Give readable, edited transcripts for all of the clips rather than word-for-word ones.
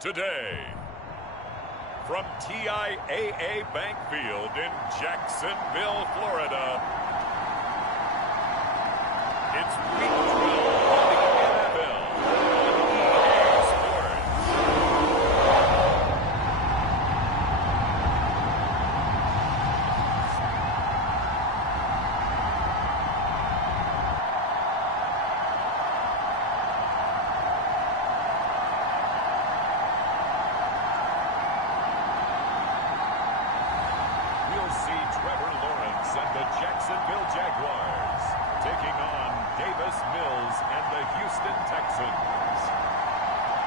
Today, from TIAA Bank Field in Jacksonville, Florida, it's Week 12 of the NFL on EA Sports. And the Jacksonville Jaguars taking on Davis Mills and the Houston Texans.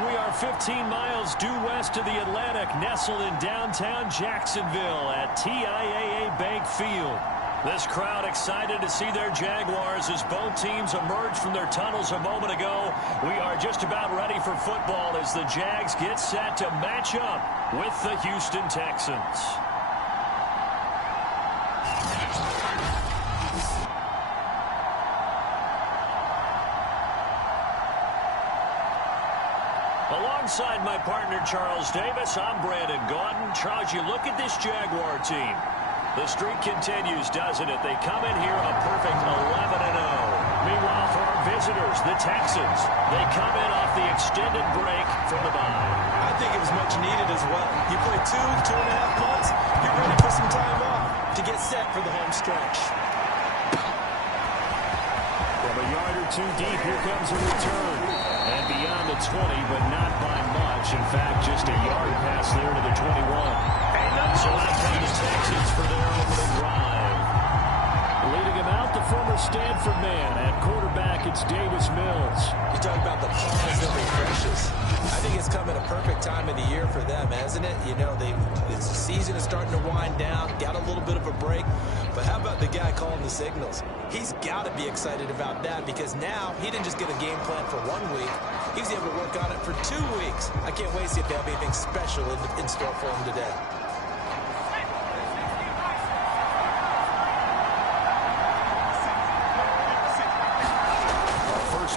We are 15 miles due west of the Atlantic, nestled in downtown Jacksonville at TIAA Bank Field. This crowd excited to see their Jaguars as both teams emerged from their tunnels a moment ago. We are just about ready for football as the Jags get set to match up with the Houston Texans. Alongside my partner, Charles Davis, I'm Brandon Gaudin. Charles, you look at this Jaguar team. The streak continues, doesn't it? They come in here a perfect 11-0. Meanwhile, for our visitors, the Texans, they come in off the extended break from the bye. I think it was much needed as well. You play 2.5 months, you're ready for some time off to get set for the home stretch. From a yard or two deep, here comes a return. And beyond the 20, but not by much. In fact, just a yard pass there to the 21. So out come the Texans for their opening drive. Leading him out, the former Stanford man. At quarterback, it's Davis Mills. You talk about the pause that refreshes. I think it's come at a perfect time of the year for them, hasn't it? You know, the season is starting to wind down, got a little bit of a break. But how about the guy calling the signals? He's got to be excited about that because now he didn't just get a game plan for 1 week. He was able to work on it for 2 weeks. I can't wait to see if they have anything special in store for him today.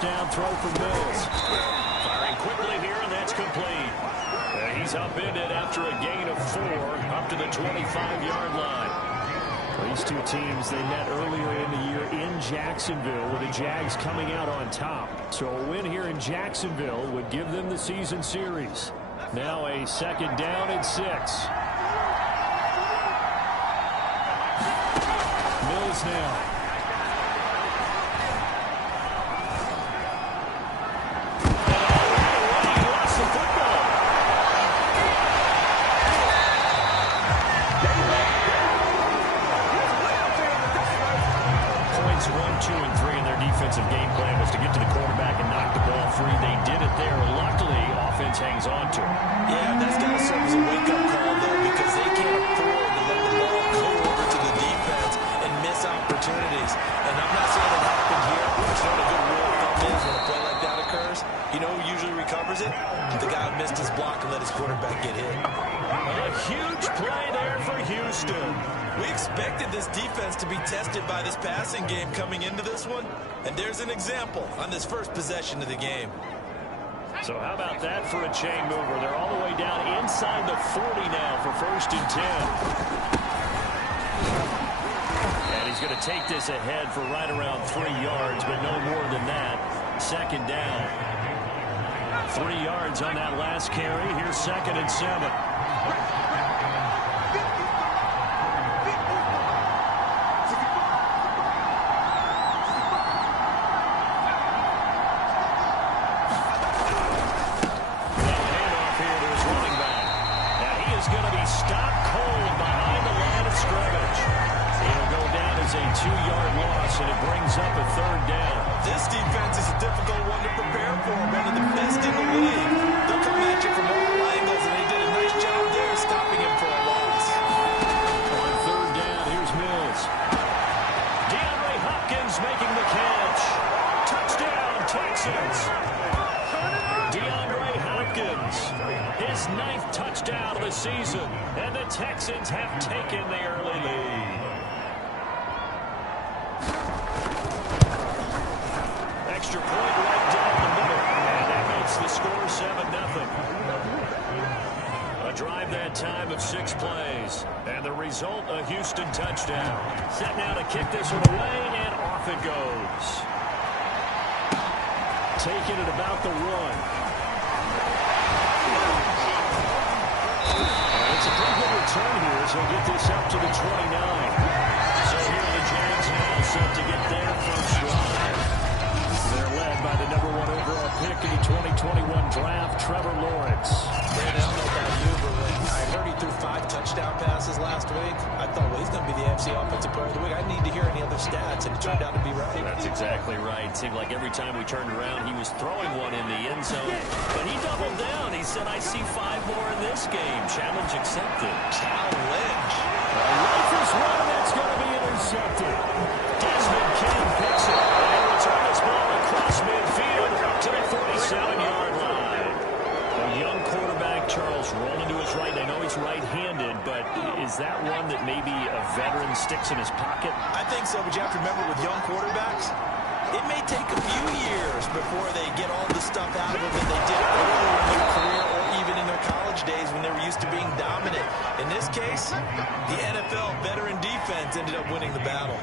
Down throw for Mills. Firing quickly here, and that's complete. He's upended after a gain of 4 up to the 25-yard line. These two teams, they met earlier in the year in Jacksonville with the Jags coming out on top. So a win here in Jacksonville would give them the season series. Now a second down and 6. Mills now. Game plan was to get to the quarterback and knock the ball free. They did it there. Luckily, offense hangs on to it. Yeah, that's got to serve as a wake-up call, though, because they can't afford to let the ball go over to the defense and miss opportunities. And I'm not saying that happened here. I just know a good rule of thumb is when a play like that occurs, you know who usually recovers it? The guy who missed his block and let his quarterback get hit. A huge play there for Houston. We expected this defense to be tested by this passing game coming into this one, and there's an example on this first possession of the game. So how about that for a chain mover? They're all the way down inside the 40 now for 1st and 10. And he's going to take this ahead for right around 3 yards, but no more than that. Second down. 3 yards on that last carry. Here's 2nd and 7. A 2-yard loss, and it brings up a 3rd down. This defense is a difficult one to prepare for. One of the best in the league. They'll come at you from all angles, and they did a nice job there stopping him for a loss. On 3rd down, here's Mills. DeAndre Hopkins making the catch. Touchdown, Texans. DeAndre Hopkins, his 9th touchdown of the season, and the Texans have taken the early lead. Extra point right down the middle, and that makes the score 7-0. Jax plays. And the result, a Houston touchdown. Set now to kick this one away, and off it goes. Taking it about the 1. And it's a pretty good return here as they'll get this up to the 29. So here are the Jags now set to get their first drive. They're led by the #1 overall pick in the 2021 draft, Trevor Lawrence. Brandon, I don't know about you, but when I heard he threw 5 touchdown passes last week, I thought, well, he's going to be the AFC Offensive Player of the Week. I didn't need to hear any other stats, and it turned out to be right. That's exactly right. It seemed like every time we turned around, he was throwing one in the end zone. But he doubled down. He said, I see 5 more in this game. Challenge accepted. Challenge. A lifeless run, that's going to be intercepted. Desmond King picks it up and returns this ball across midfield to the 47-yard line. A young quarterback, Charles, rolling to his right. I know he's right-handed, but is that one that maybe a veteran sticks in his pocket? I think so, but you have to remember with young quarterbacks, it may take a few years before they get all the stuff out of them that they did earlier in their career or even in their college days when they were used to being dominant. In this case, the NFL veteran defense ended up winning the battle.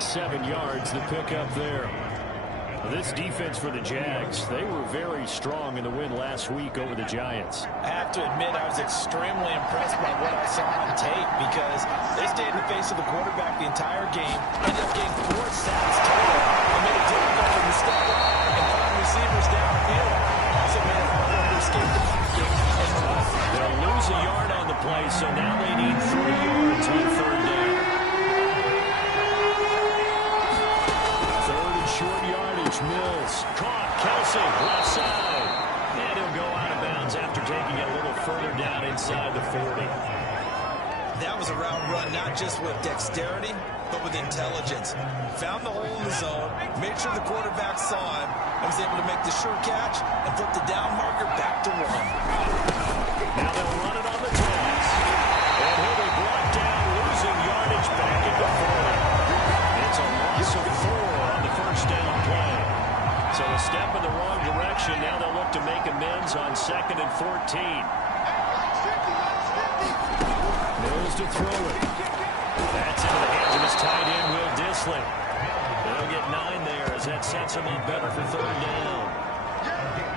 7 yards, the pickup there. This defense for the Jags, they were very strong in the win last week over the Giants. I have to admit, I was extremely impressed by what I saw on tape because they stayed in the face of the quarterback the entire game, ended up getting 4 sacks total, and made it difficult for him to step up and find receivers downfield. Also made it hard for him to escape the pocket and run. They'll lose a yard on the play, so now they need 3 yards on 3rd down. 3rd and short yardage, Mills. Caught, Kelsey, left side. And he'll go out of bounds after taking it a little further down inside the 40. That was a route run, not just with dexterity, but with intelligence. Found the hole in the zone, made sure the quarterback saw him, and was able to make the sure catch and flip the down marker back to 1. Now they'll run it on the toss. And he'll be brought down, losing yardage back at the 40. It's a loss of 4 on the first down play. So a step in the wrong direction. Now they'll look to make amends on 2nd and 14. Mills to throw it. That's into the hands of his tight end, Will Dissly. They'll get 9 there as that sets him up better for 3rd down.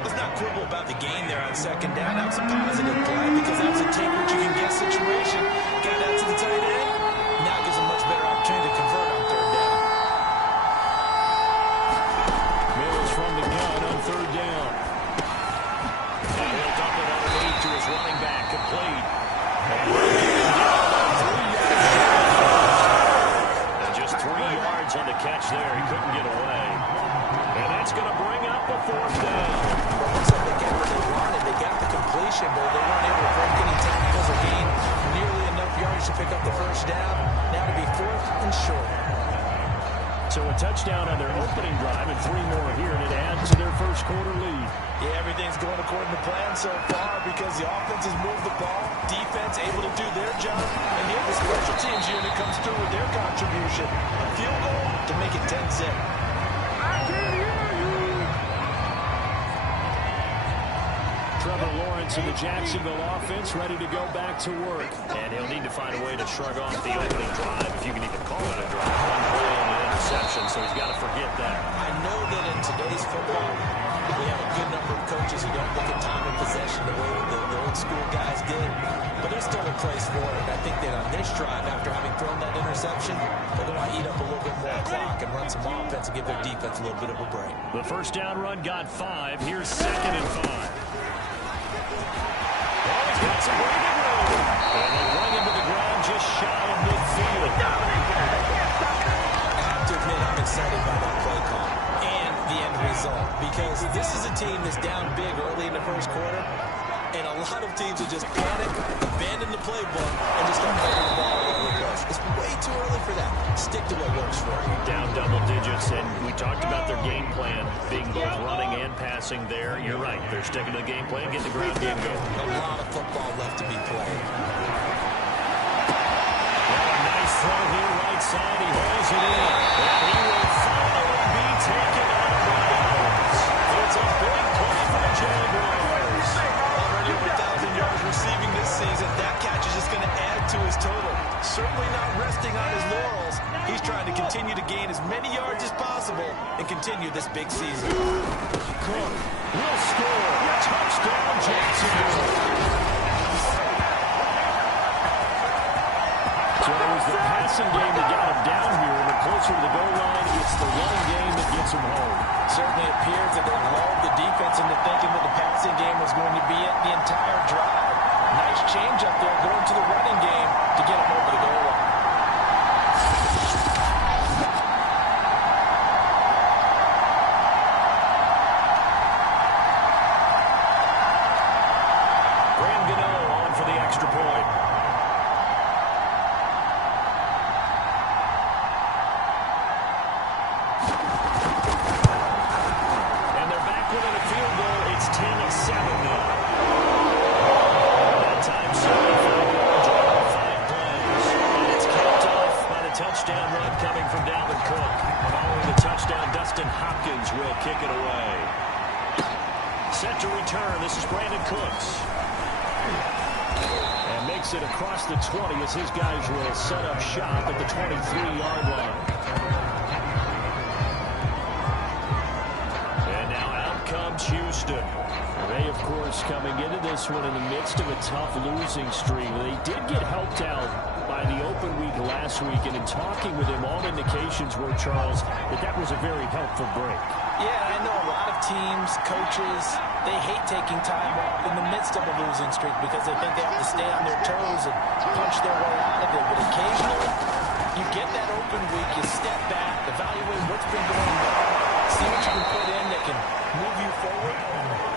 Let's not quibble about the gain there on 2nd down. That was a positive play because that was a take what you can get situation. Got out to the tight end. Now gives a much better opportunity to convert on 3rd down. Mills from the gun on 3rd down. And he'll dump it underneath to his running back, complete. And just 3 yards on the catch there. He couldn't get away. And that's going to bring up a 4th down. Well, looks like they got what they wanted. They got the completion, but they weren't able to break any tackles or gain nearly enough yards to pick up the 1st down. Now to be 4th and short. So a touchdown on their opening drive and 3 more here, and it adds to their first quarter lead. Yeah, everything's going according to plan so far because the offense has moved the ball, defense able to do their job, and here the special teams unit comes through with their contribution. A field goal to make it 10-zip. Trevor Lawrence and the Jacksonville offense ready to go back to work. And he'll need to find a way to shrug off the opening drive, if you can even call it a drive. 1 play and an interception, so he's got to forget that. I know that in today's football, we have a good number of coaches who don't look at time and possession the way the old school guys did. But there's still a place for it. And I think that on this drive, after having thrown that interception, they're going to eat up a little bit more clock and run some offense and give their defense a little bit of a break. The first down run got 5. Here's 2nd and 5. He's got some breathing room. And they run into the ground just shy of midfield. I have to admit I'm excited by that play call and the end result because this is a team that's down big early in the first quarter, and a lot of teams will just panic, abandon the playbook, and just start playing the ball all over the place. It's way too early for that. Stick to what works for you. Down double digits, and we talked about their game plan being both running and passing there. You're right. They're sticking to the game plan, getting the ground game going. A lot of football left to be played. Nice throw here, right side. He holds it in. And he will finally be taken out of bounds. It's a big play for the Jaguars. Already over 1,000 yards receiving this season. That catch is just going to and continue this big season. Cook will score. Touchdown, Jacksonville. So it was the passing game that got him down here, and the closer to the goal line, it's the running game that gets him home. Certainly appears that they lulled the defense into thinking that the passing game was going to be it the entire drive. Nice change up there going to the running game to get him over the goal line. On for the extra point. And they're back within a field goal. It's 10-7 now. That time, 75 yards over 5 plays. And it's capped off by the touchdown run coming from Dalvin Cook. Following the touchdown, Dustin Hopkins will kick it away. Set to return. This is Brandon Cooks. And makes it across the 20 as his guys will set up shop at the 23-yard line. And now out comes Houston. They, of course, coming into this one in the midst of a tough losing streak. They did get helped out by the open week last week, and in talking with him, all indications were, Charles, that was a very helpful break. Yeah, I know a lot of teams, coaches, they hate taking time off in the midst of a losing streak because they think they have to stay on their toes and punch their way out of it. But occasionally, you get that open week, you step back, evaluate what's been going on, see what you can put in that can move you forward,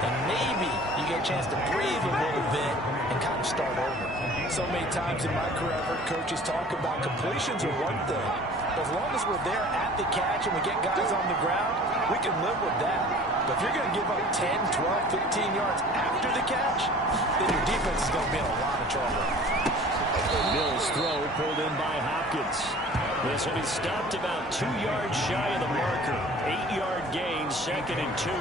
and maybe you get a chance to breathe a little bit and kind of start over. So many times in my career, I've heard coaches talk about completions are one thing. As long as we're there at the catch and we get guys on the ground, we can live with that. But if you're going to give up 10, 12, 15 yards after the catch, then your defense is going to be in a lot of trouble. Mills' throw pulled in by Hopkins. This will be stopped about 2 yards shy of the marker. 8-yard gain, 2nd and 2.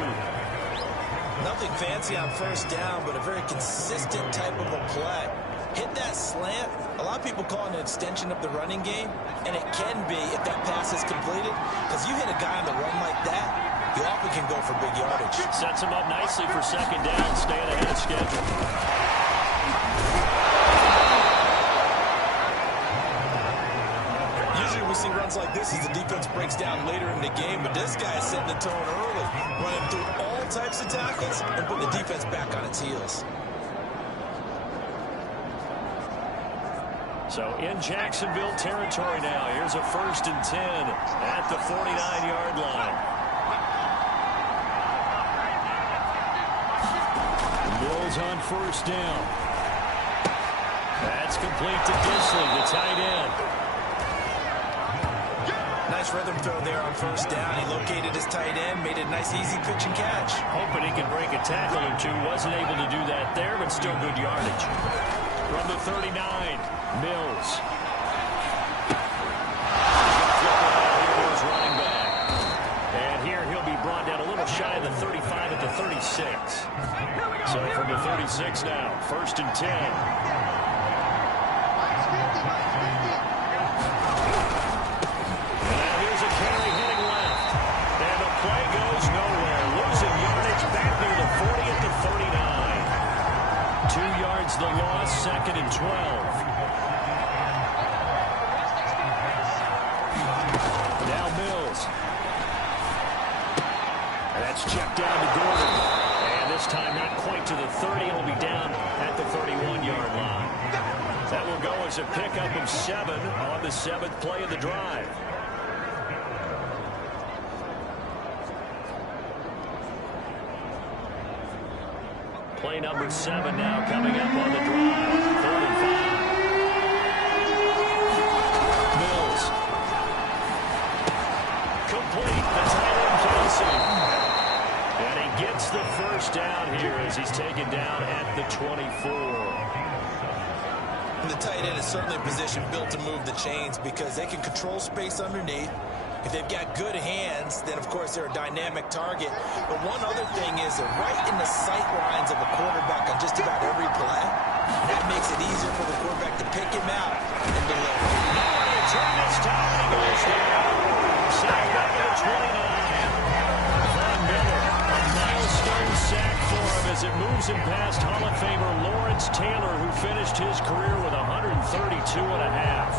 Nothing fancy on first down, but a very consistent type of a play. Hit that slant. A lot of people call it an extension of the running game, and it can be if that pass is completed, because you hit a guy on the run like that, you often can go for big yardage. Sets him up nicely for 2nd down, staying ahead of schedule. Usually we see runs like this as the defense breaks down later in the game, but this guy is setting the tone early, running through all types of tackles and putting the defense back on its heels. So in Jacksonville territory now. Here's a 1st and 10 at the 49-yard line. Mills on 1st down. That's complete to Disley, the tight end. Nice rhythm throw there on 1st down. He located his tight end, made it a nice easy pitch and catch. Hoping he could break a tackle or two. Wasn't able to do that there, but still good yardage. From the 39, Mills. Here's running back. And here he'll be brought down a little shy of the 35 at the 36. So from the 36 now, 1st and 10. And here's a carry heading left. And the play goes nowhere. Losing yardage back near the 40 at the 39. 2 yards the loss, 2nd and 12. Now Mills. And that's checked down to Gordon. And this time not quite to the 30. It'll be down at the 31-yard line. That will go as a pickup of 7 on the 7th play of the drive. Play number 7 now coming up on the drive. 3rd and 5. Mills. Complete. The tight end Kelsey. And he gets the 1st down here as he's taken down at the 24. And the tight end is certainly a position built to move the chains because they can control space underneath. If they've got good hands, then, of course, they're a dynamic target. But one other thing is they're right in the sight lines of a quarterback on just about every play. That makes it easier for the quarterback to pick him out and deliver. Now return this time. He goes down. Sacked back at the 29. his career with 132 and a half.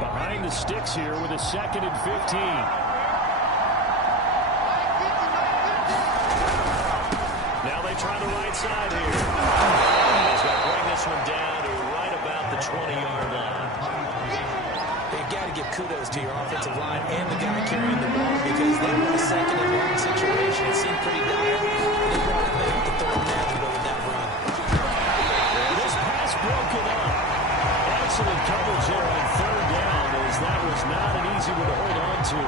Behind the sticks here with a 2nd and 15. Now they try the right side here. He's going to bring this one down to right about the 20-yard line. You've got to give kudos to your offensive line and the guy carrying the ball because they were in a 2nd and long situation. It seemed pretty dire. They brought it there to third down to go with that run. This pass broken up. Excellent coverage there on 3rd down as that was not an easy one to hold on to.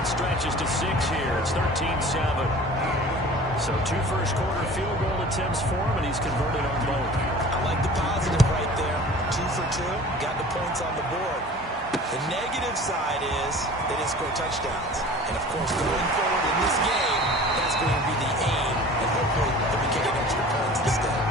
Stretches to 6 here. It's 13-7. So 2 first-quarter field goal attempts for him, and he's converted on both. I like the positive right there. 2 for 2. Got the points on the board. The negative side is they didn't score touchdowns. And, of course, going forward in this game, that's going to be the aim. And hopefully they'll be getting extra points instead.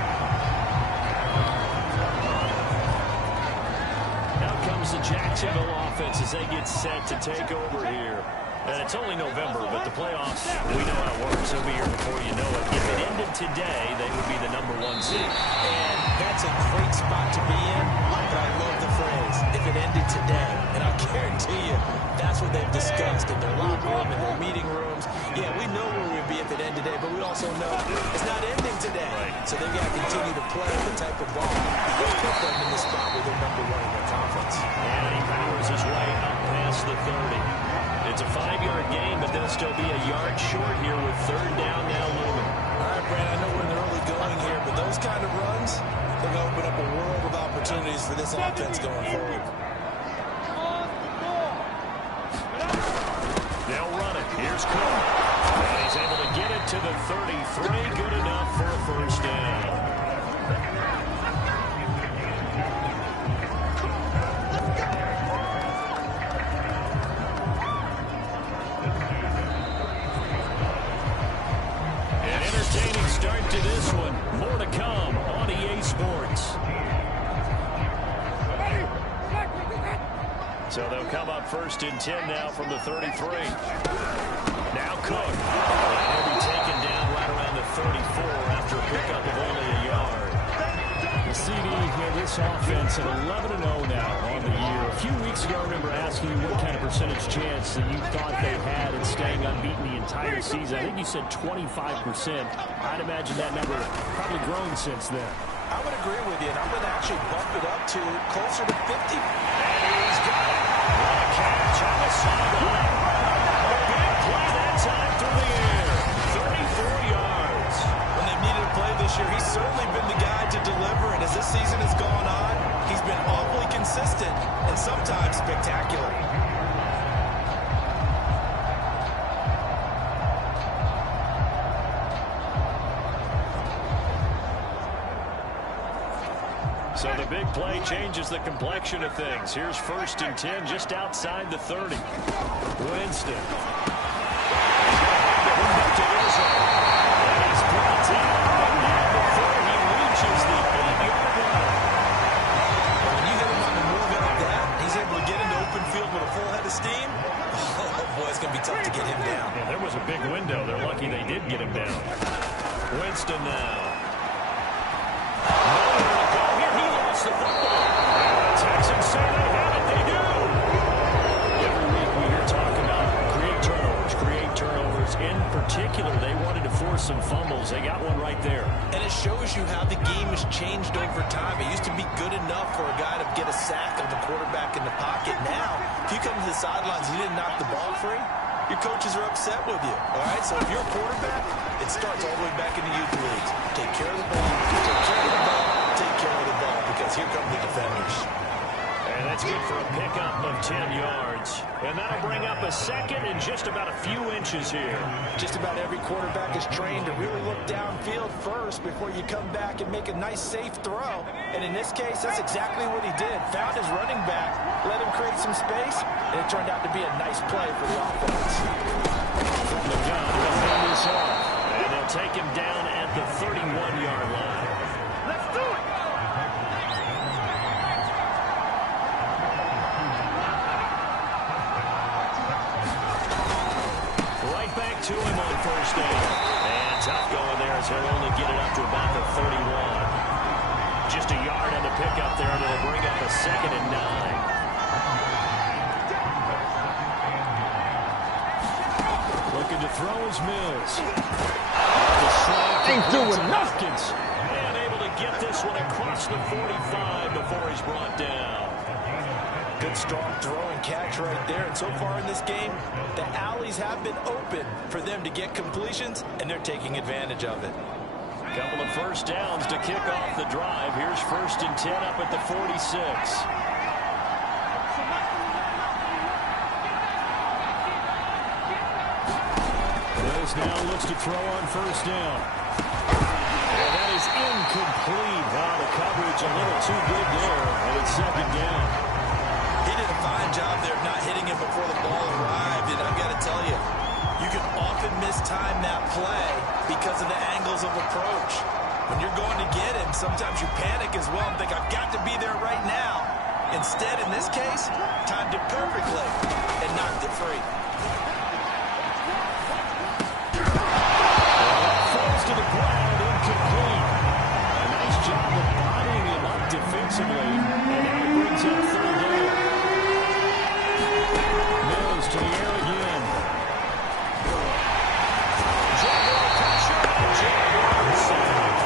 Now comes the Jacksonville offense as they get set to take over here. And it's only November, but the playoffs, we know how it works. They'll be here before you know it. If it ended today, they would be the #1 seed. And that's a great spot to be in, but I love the phrase, if it ended today. And I'll guarantee you, that's what they've discussed in their locker room, in their meeting rooms. Yeah, we know where we'd be if it ended today, but we also know it's not ending today. Right. So they've got to continue to play the type of ball that put them in the spot where they're #1 in their conference. And he powers his way up past the 30. It's a 5-yard gain, but they'll still be a yard short here with 3rd down now looming. All right, Brad, I know we're in the early going here, but those kind of runs, they're going to open up a world of opportunities for this offense going forward. They'll run it. Here's Cook. And he's able to get it to the 33. Good enough for a 1st down. Start to this one. More to come on EA Sports. So they'll come up 1st and 10 now from the 33. Now Cook. He'll be taken down right around the 34 after a pickup of only a yard. The CD here, this offense at 11-0 now on the year. A few weeks ago, I remember asking you what kind of percentage chance that you thought they had in staying unbeaten the entire season. I think you said 25%. I'd imagine that number probably grown since then. I would agree with you, and I'm going to actually bump it up to closer to 50. And he's got it. What a catch on the sideline. A big play that time through the air. 34 yards. When they've needed a play this year, he's certainly been the guy to deliver, and as this season has gone on, he's been awfully consistent and sometimes spectacular. So the big play changes the complexion of things. Here's 1st and 10 just outside the 30. Winston. He's brought down, but not before he reaches the 8-yard line. When you hit him on the move like that, he's able to get into open field with a full head of steam. Oh, boy, it's going to be tough to get him down. Yeah, there was a big window. They're lucky they did get him down. Winston now. The football. Texans say they have it. They do. Every week we hear talk about create turnovers. In particular, they wanted to force some fumbles. They got one right there. And it shows you how the game has changed over time. It used to be good enough for a guy to get a sack of the quarterback in the pocket. Now, if you come to the sidelines and you didn't knock the ball free, your coaches are upset with you. All right? So if you're a quarterback, it starts all the way back in the youth leagues. Take care of the ball. Take care of the ball. Take care of the ball. Because here come the defenders. And that That's good for a pickup of 10 yards. And that'll bring up a second and just about a few inches here. Just about every quarterback is trained to really look downfield first before you come back and make a nice, safe throw. And in this case, that's exactly what he did. Found his running back, let him create some space, and it turned out to be a nice play for the offense. From the gun, he'll hand this off. And they'll take him down at the 31-yard line. Let's do it! Right back to him on first down. And tough going there as he'll only get it up to about the 31. Just a yard on the pickup there, and it'll bring up a 2nd and 9. Looking to throw is Mills. Ain't doing nothing. And able to get this one across the 45 before he's brought down. Good strong throw and catch right there. And so far in this game, the alleys have been open for them to get completions, and they're taking advantage of it. Couple of first downs to kick off the drive. Here's 1st and 10 up at the 46. Mills now looks to throw on first down. And that is incomplete. Wow, the coverage a little too good there, and it's 2nd down. He did a fine job there of not hitting him before the ball arrived, and I've got to tell you, you can often mistime that play because of the angles of approach. When you're going to get him, sometimes you panic as well and think, I've got to be there right now. Instead, in this case, timed it perfectly and knocked it free. Falls to the ground, incomplete. A nice job of bodying him up defensively, and now he brings up 3rd down. Mills to the air again. Jaguar pressure, Jaguar sack.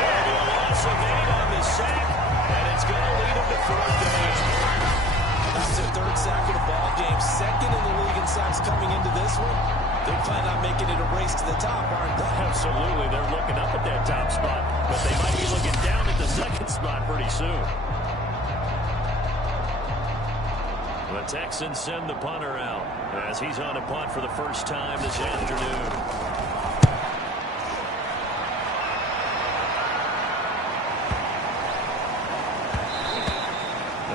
And a loss of 8 on the sack, and it's going to lead him to 4th down. That's their 3rd sack of the ball game, 2nd in the league in sacks coming into this one. They're planning on making it a race to the top, aren't they? Absolutely. They're looking up at that top spot, but they might be looking down at the 2nd spot pretty soon. The Texans send the punter out as he's on a punt for the first time this afternoon.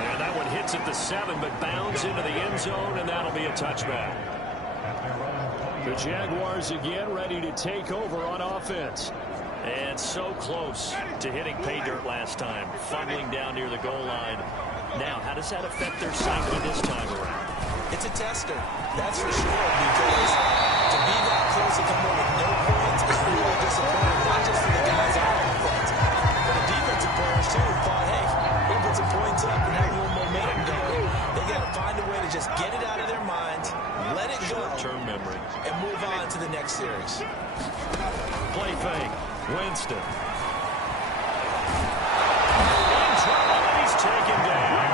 And that one hits at the 7, but bounds into the end zone, and that'll be a touchback. The Jaguars again ready to take over on offense. And so close to hitting pay dirt last time, fumbling down near the goal line. Now, how does that affect their psyche this time around? It's a tester, that's for sure, because to be that close to come away with no points is really disappointing, not just for the guys on offense, but the defensive players, too, thought, hey, we can put some points up and have a little momentum going. They got to find a way to just get it out of their minds, let it go, short-term memory, and move on to the next series. Play fake, Winston. In trouble, he's taken down.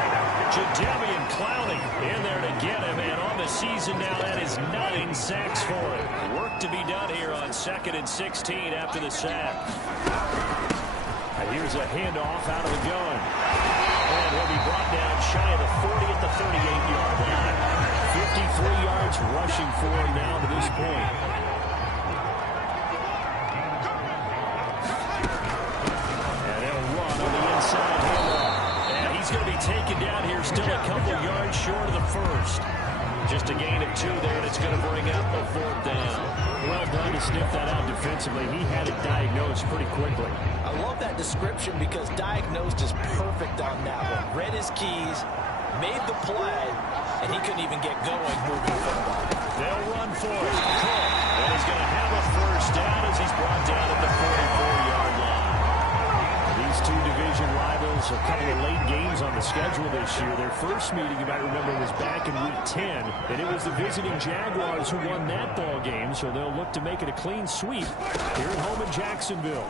Jadeveon Clowney in there to get him, and on the season now, that is 9 sacks for him. Work to be done here on 2nd and 16 after the sack. And here's a handoff out of the gun. And he'll be brought down shy of the 40 at the 38-yard line. 53 yards rushing for him now to this point. And they'll run on the inside handoff. And he's going to be taken down here, still a couple yards short of the 1st. Just a gain of 2 there, and it's going to bring up a 4th down. Well done to sniff that out defensively. He had it diagnosed pretty quickly. I love that description because diagnosed is perfect on that one. Read his keys, made the play, and he couldn't even get going moving the football. They'll run for it. And he's going to have a 1st down as he's brought down at the 44-yard line. These two division rivals, a couple of late games on the schedule this year. Their first meeting, you might remember, was back in Week 10, and it was the visiting Jaguars who won that ball game, so they'll look to make it a clean sweep here at home in Jacksonville.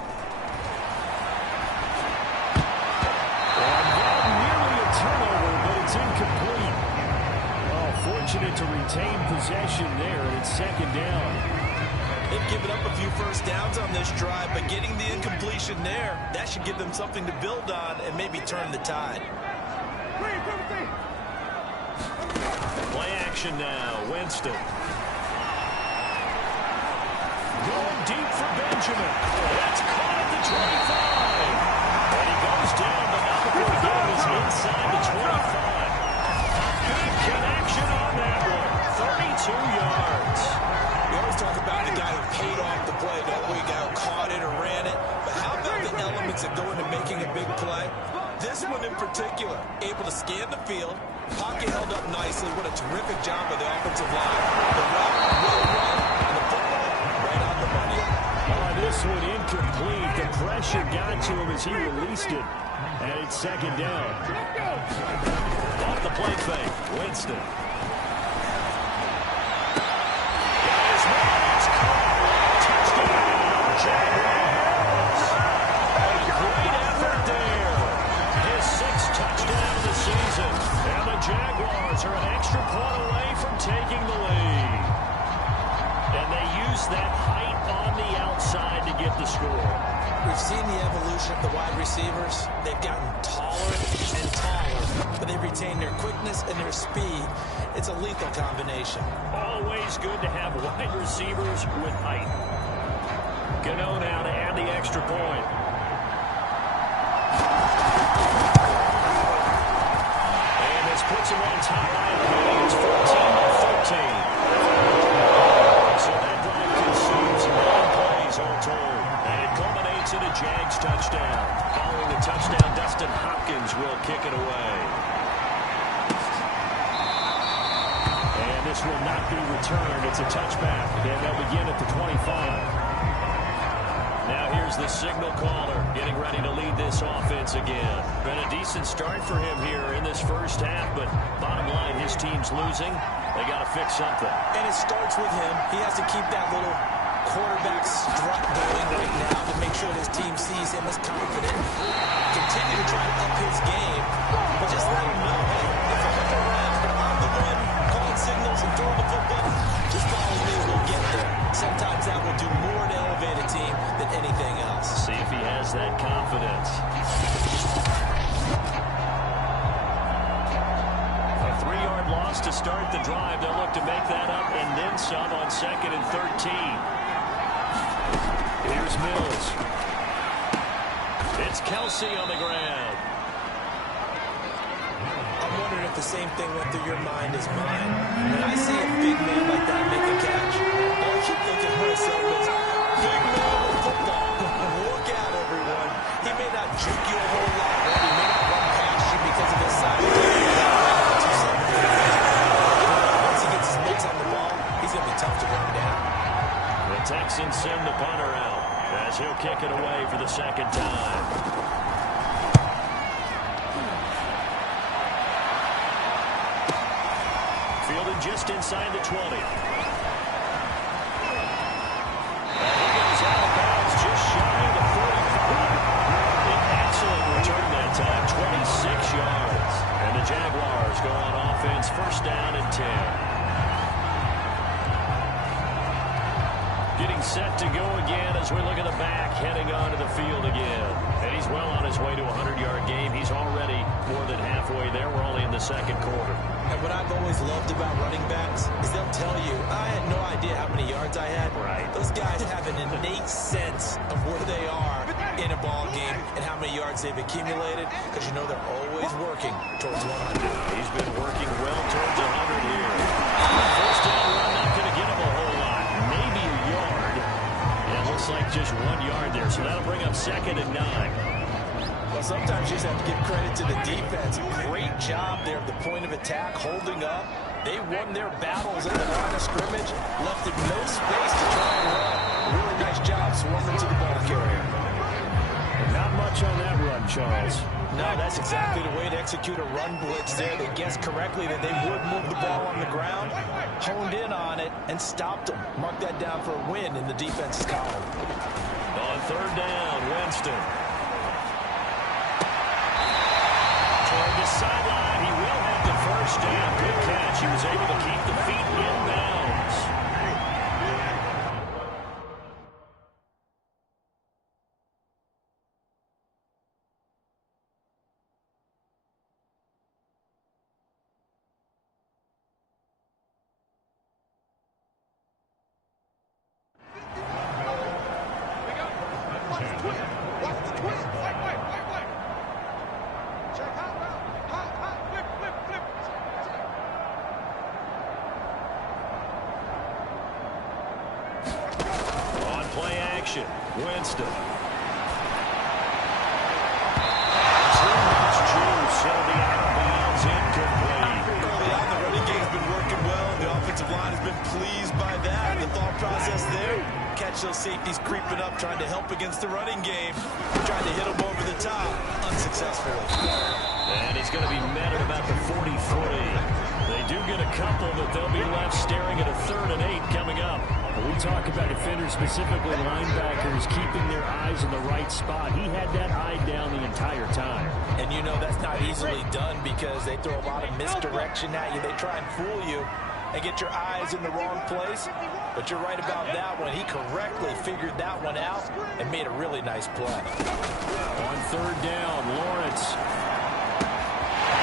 And that nearly a turnover, but it's incomplete. Oh, fortunate to retain possession there, and it's 2nd down. They've given up a few first downs on this drive, but getting the incompletion there, that should give them something to build on and maybe turn the tide. Play action now. Winston. Going deep for Benjamin. That's caught at the 25. And he goes down, but not before the game is inside the 25. Good connection on that one. 32 yards. We always talk about the guy who paid off the play, don't we? Guy who caught it or ran it. But how about the elements that go into making a big play? This one in particular, able to scan the field, pocket held up nicely. What a terrific job by the offensive line. The route, well run, and the football right on the money. This one incomplete. The pressure got to him as he released it. And it's second down. Off the play fake, Winston. Jaguars are an extra point away from taking the lead. And they use that height on the outside to get the score. We've seen the evolution of the wide receivers. They've gotten taller and taller, but they've retained their quickness and their speed. It's a lethal combination. Always good to have wide receivers with height. Gano now to add the extra point. Puts him on top by it's 14-13. So that drive consumes 9 plays all told. And it culminates in a Jags touchdown. Following the touchdown, Dustin Hopkins will kick it away. And this will not be returned. It's a touchback. And they'll begin at the 25. Now here's the signal caller getting ready to lead this offense again. Been a decent start for him here in this first half, but bottom line, his team's losing. They got to fix something. And it starts with him. He has to keep that little quarterback strut going right now to make sure his team sees him as confident. Continue to try to up his game, but just let him know, hey, if I'm on the run, calling signals and throwing the football, just follow me, we'll get there. Sometimes that will do more to elevate a team than anything else. See if he has that confidence. A 3-yard loss to start the drive. They'll look to make that up and then some on 2nd and 13. Here's Mills. It's Kelsey on the ground. I'm wondering if the same thing went through your mind as mine. When I see a big man like that make a catch, all I keep thinking to myself is, big man with football. Look out, everyone. He may not juke you a whole lot, or he may not run past you because of his size. Once he gets his mitts on the ball, he's going to be tough to run down. The Texans send the punter out as he'll kick it away for the second time. Fielded just inside the 20. And he goes out of bounds just shy of the 45. An excellent return that time, 26 yards. And the Jaguars go on offense, first down and 10. Getting set to go again as we look at the back, heading onto the field again. And he's well on his way to a 100-yard game. He's already more than halfway there. We're only in the second quarter. And what I've always loved about running backs is they'll tell you, I had no idea how many yards I had. Right. Those guys have an innate sense of where they are in a ball game and how many yards they've accumulated, because you know they're always working towards 100. He's been working well towards 100 here. First down run, not going to get him a whole lot. Maybe a yard. Yeah, it looks like just 1 yard there. So that'll bring up 2nd and 9. Well, sometimes you just have to give credit to the defense. Great job there at the point of attack, holding up. They won their battles at the line of scrimmage, left them no space to try and run. Really nice job swarming to the ball carrier. Not much on that run, Charles. No, that's exactly the way to execute a run blitz there. They guessed correctly that they would move the ball on the ground, honed in on it, and stopped them. Mark that down for a win in the defense's column. On 3rd down, Winston. Toward the sideline, he will have the first down. Good catch. He was able to keep the feet in bounds. possession. Winston. He'll be out of bounds, incomplete. The running game's been working well. The offensive line has been pleased by that. The thought process there, catch those safeties creeping up, trying to help against the running game. Trying to hit them over the top, unsuccessfully. And he's going to be met at about the 43. They do get a couple, but they'll be left staring at a 3rd and 8 coming up. When we talk about defenders, specifically linebackers, keeping their eyes in the right spot. He had that eye down the entire time. And you know that's not easily done because they throw a lot of misdirection at you. They try and fool you and get your eyes in the wrong place. But you're right about that one. He correctly figured that one out and made a really nice play. On 3rd down, Lawrence.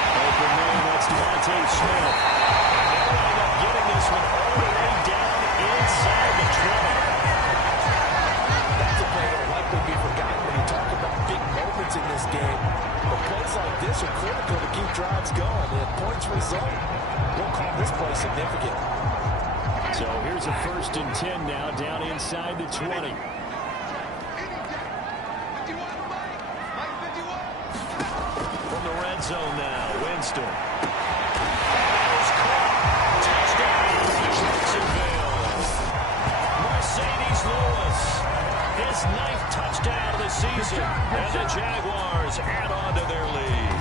Open man, that's Devontae Smith. They'll end up getting this one all the way down inside the 20. That's a play that will likely be forgotten when you talk about big moments in this game. But plays like this are critical to keep drives going. And if points result, we'll call this play significant. So here's a 1st and 10 now, down inside the 20. From the red zone now, Winston. Mercedes Lewis, his 9th touchdown of the season, and the Jaguars add on to their lead.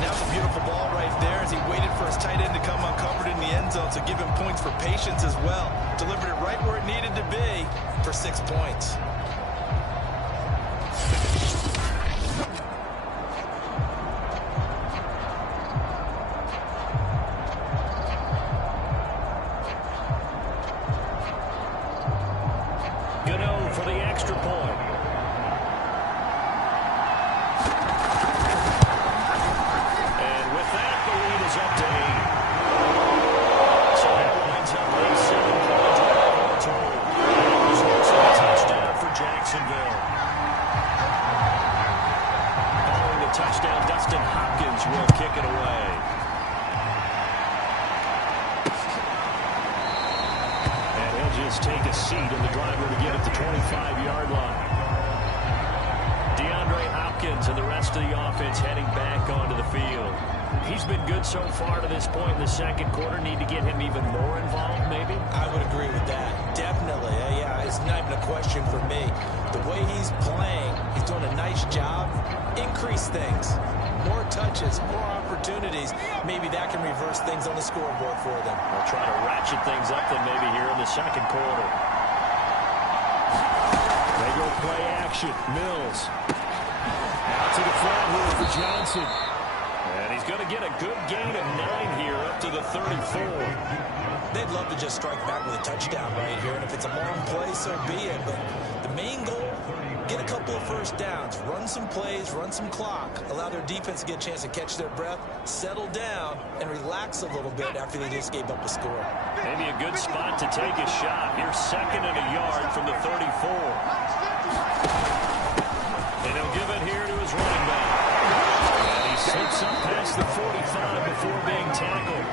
Now it's a beautiful ball right there as he waited for his tight end to come uncovered in the end zone, so give him points for patience as well. Delivered it right where it needed to be for 6 points. For the extra point. And with that, the lead is up to 8. So that winds up a 7-point drive all told. That results in a touchdown for Jacksonville. Following the touchdown, Dustin Hopkins will kick it away. Just take a seat in the driver to get at the 25-yard line. DeAndre Hopkins and the rest of the offense heading back onto the field. He's been good so far to this point in the 2nd quarter. Need to get him even more involved, maybe? I would agree with that. Definitely. Yeah, it's not even a question for me. The way he's playing, he's doing a nice job. Increase things. More touches, more opportunities. Maybe that can reverse things on the scoreboard for them. They'll try to ratchet things up then maybe here in the 2nd quarter. They go play action. Mills. Out to the flat here for Johnson. And he's going to get a good gain of 9 here up to the 34. They'd love to just strike back with a touchdown right here. And if it's a long play, so be it. But the main goal, get a couple of 1st downs, run some plays, run some clock, allow their defense to get a chance to catch their breath, settle down, and relax a little bit after they just gave up a score. Maybe a good spot to take a shot. Here's 2nd and a yard from the 34. And he'll give it here to his running back. And he slips up past the 45 before being tackled.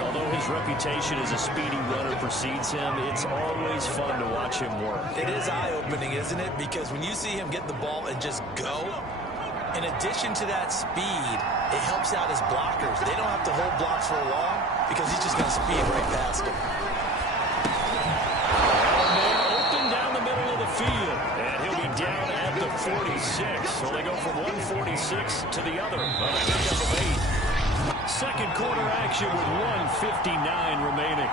Although his reputation as a speedy runner precedes him, it's always fun to watch him work. It is eye-opening, isn't it? Because when you see him get the ball and just go, in addition to that speed, it helps out his blockers. They don't have to hold blocks for long because he's just going to speed right past them. Man open down the middle of the field, and he'll be down at the 46. So they go from 146 to the other. Well, they pick up of 8. 2nd quarter action with 1:59 remaining.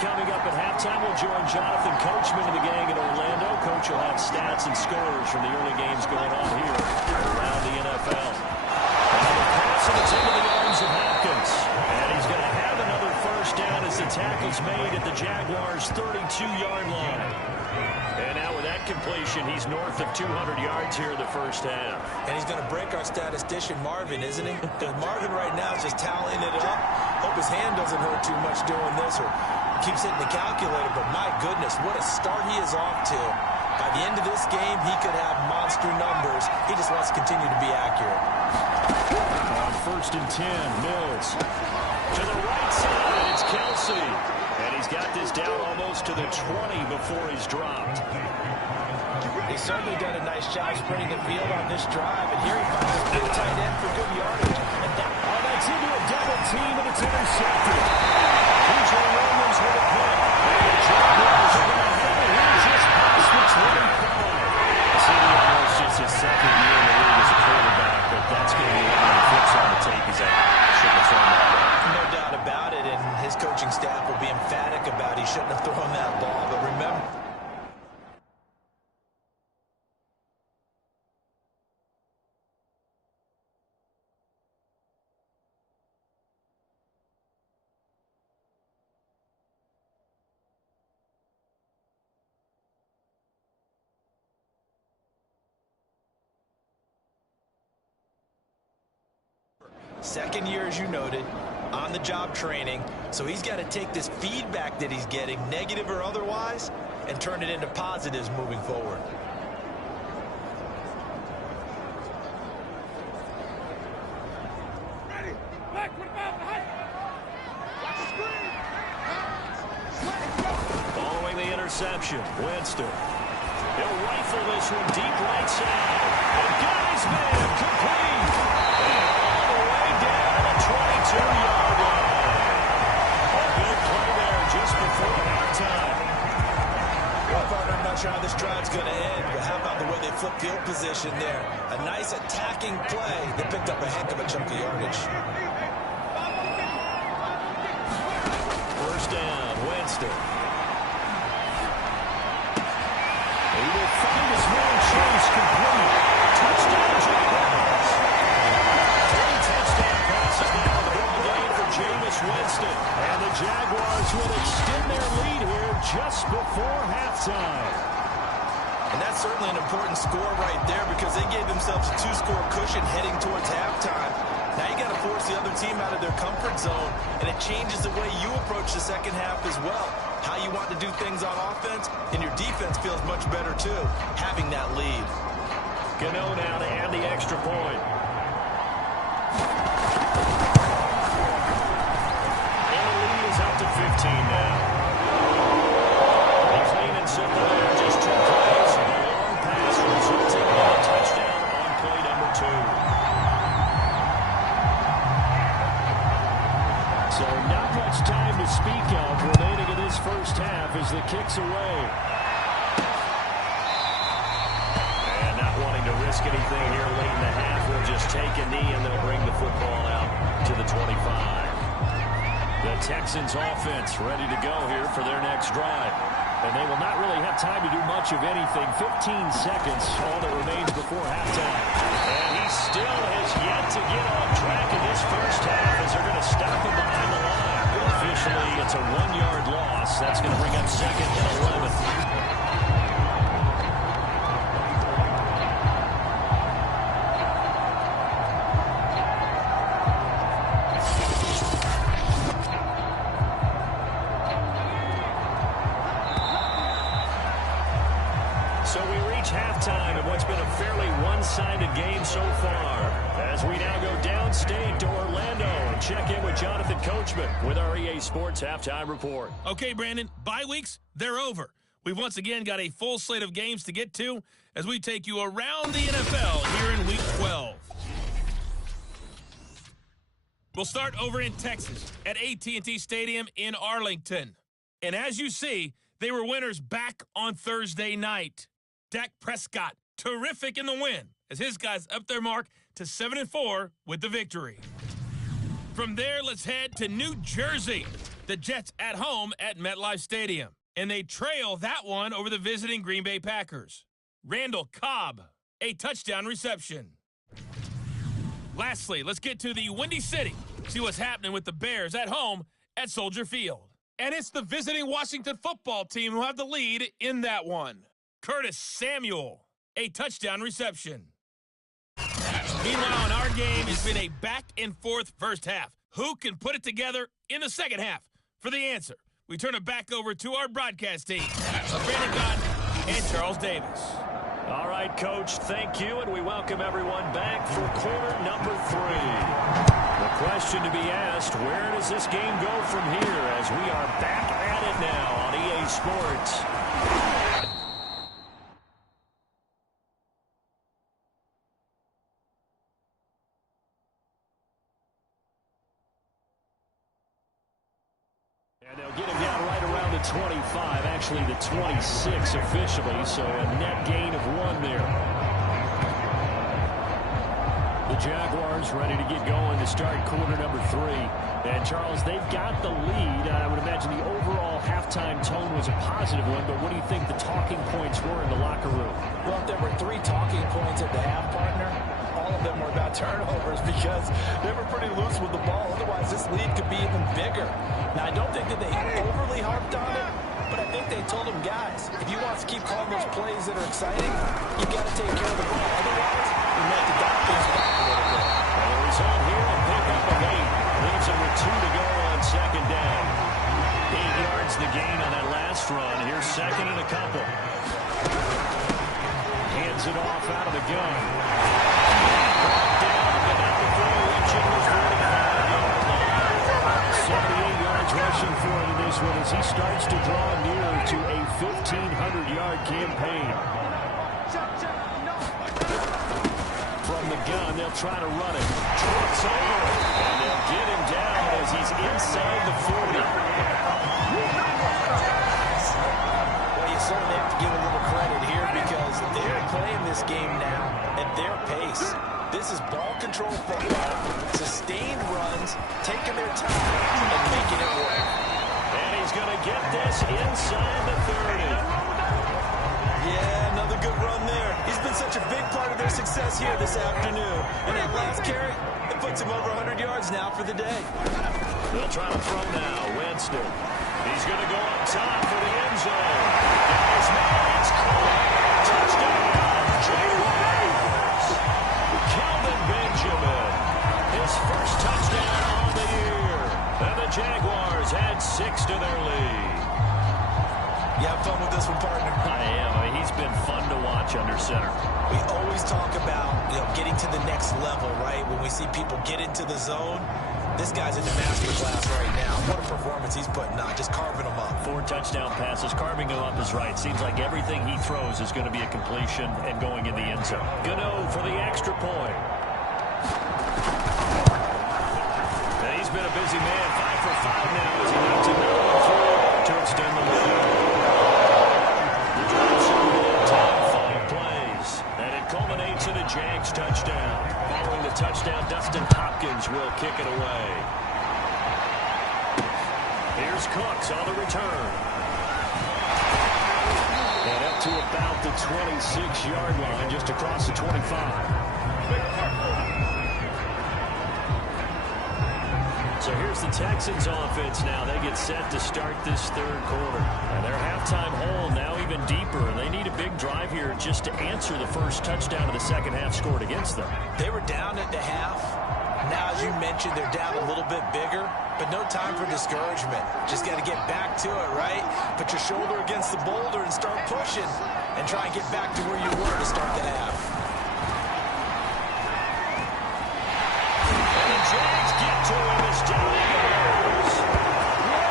Coming up at halftime, we'll join Jonathan Coachman of the gang in Orlando. Coach will have stats and scores from the early games going on here around the NFL. And the pass, and it's into the arms of Hopkins. And he's going to have another 1st down as the tackle's made at the Jaguars' 32-yard line. And now with that completion, he's north of 200 yards here in the 1st half. And he's going to break our statistician, Marvin, isn't he? Because Marvin right now is just tallying it up. Hope his hand doesn't hurt too much doing this or keeps hitting the calculator, but my goodness, what a start he is off to. By the end of this game, he could have monster numbers. He just wants to continue to be accurate. On 1st and 10, Mills. To the right side, it's Kelsey. And he's got this down almost to the 20 before he's dropped. He's certainly done a nice job spreading the field on this drive. And here he finds a big tight end for good yardage. And that's into a double team, and it's intercepted. DJ Williams with a pick. And the Jaguars are going to have it here just past the 25. It's just his second year in the league as a quarterback, but that's going to be one of the flips on the tape. He's like, shouldn't have thrown that ball. No doubt about it, and his coaching staff will be emphatic about he shouldn't have thrown that ball. But remember, second year, as you noted, on-the-job training. So he's got to take this feedback that he's getting, negative or otherwise, and turn it into positives moving forward. Ready. Back with the height. Watch the screen. Following the interception, Winston. He'll rifle this one deep right side. And got his man complete. And all the way down to the 22-yard line. A big play there just before halftime. Well, partner, I'm not sure how this drive's going to end, but how about the way they flip field position there? A nice attacking play that picked up a heck of a chunk of yardage. First down, Winston. He will find his man Chase complete. Touchdown, Jaguars. 3 touchdown passes now in the ball game for Jameis Winston. And the Jaguars will extend their lead here just before halftime. And that's certainly an important score right there because they gave themselves a 2-score cushion heading towards halftime. Now you got to force the other team out of their comfort zone, and it changes the way you approach the second half as well. How you want to do things on offense, and your defense feels much better too, having that lead. Gano now to add the extra point. And the lead is up to 15 now. Clean and simple there, just 2 plays. A long pass resulting in a touchdown on play number 2. So not much time to speak of remaining in this first half as the kick's away. And not wanting to risk anything here late in the half, will just take a knee and they'll bring the football out to the 25. The Texans offense ready to go here for their next drive. And they will not really have time to do much of anything. 15 seconds, all that remains before halftime. And he still has yet to get on track in this first half as they're going to stop him behind the line. Officially, it's a 1-yard loss. That's going to bring up 2nd and 11. Halftime in what's been a fairly one-sided game so far. As we now go downstate to Orlando and check in with Jonathan Coachman with our EA Sports Halftime Report. Okay, Brandon, bye weeks, they're over. We've once again got a full slate of games to get to as we take you around the NFL here in Week 12. We'll start over in Texas at AT&T Stadium in Arlington. And as you see, they were winners back on Thursday night. Dak Prescott, terrific in the win, as his guys up their mark to 7-4 with the victory. From there, let's head to New Jersey. The Jets at home at MetLife Stadium, and they trail that one over the visiting Green Bay Packers. Randall Cobb, a touchdown reception. Lastly, let's get to the Windy City, see what's happening with the Bears at home at Soldier Field. And it's the visiting Washington football team who have the lead in that one. Curtis Samuel, a touchdown reception. Meanwhile, in our game, it's been a back-and-forth first half. Who can put it together in the second half? For the answer, we turn it back over to our broadcast team. Brandon Gott, and Charles Davis. All right, Coach, thank you, and we welcome everyone back for quarter number 3. The question to be asked, where does this game go from here as we are back at it now on EA Sports? And they'll get him down right around the 25, actually the 26 officially, so a net gain of 1 there. The Jaguars ready to get going to start quarter number 3. And, Charles, they've got the lead. I would imagine the overall halftime tone was a positive one, but what do you think the talking points were in the locker room? Well, if there were 3 talking points at the half, partner, all of them were about turnovers because they were pretty loose with the ball. Otherwise, this lead could be even bigger. Now, I don't think that they overly harped on it, but I think they told them, guys, if you want to keep calling those plays that are exciting, you got to take care of the ball. Otherwise, we might have to dial things back a little bit. Well, the result here, a pick up of 8. Leaves them with 2 to go on second down. 8 yards the gain on that last run. Here's second and a couple. Hands it off out of the gun. Brought down, but not before reaching the 45-yard line. 78 yards rushing for him in this one as he starts to draw nearer to a 1,500-yard campaign. From the gun, they'll try to run it. Trips over it, and they'll get him down as he's inside the 40. Well, you certainly have to give a little credit here because they're playing this game now at their pace. This is ball control football, sustained runs, taking their time, and making it work. And he's going to get this inside the 30. Yeah, another good run there. He's been such a big part of their success here this afternoon. And that last carry, it puts him over 100 yards now for the day. They'll try to throw now. Winston. He's going to go up top for the end zone. And his man is caught. Touchdown, Jaguars. Kelvin Benjamin. His first touchdown on the year. And the Jaguars add 6 to their lead. You have fun with this one, partner? I am. I mean, he's been fun to watch under center. We always talk about, getting to the next level, right? When we see people get into the zone, this guy's in the master class right now. What a performance he's putting on, just carving them up. 4 touchdown passes. Carving them up is right. Seems like everything he throws is going to be a completion and going in the end zone. Gano for the extra point. And he's been a busy man. 5 for 5 now as he knocks another one through to extend the lead. Culminates in a Jags touchdown. Following the touchdown, Dustin Hopkins will kick it away. Here's Cooks on the return. And up to about the 26-yard line, just across the 25. So here's the Texans offense now. They get set to start this third quarter. And their halftime hole now even deeper. They need a big drive here just to answer the first touchdown of the second half scored against them. They were down at the half. Now, as you mentioned, they're down a little bit bigger, but no time for discouragement. Just got to get back to it, right? Put your shoulder against the boulder and start pushing and try and get back to where you were to start the half. And the Jags get to him as down he goes.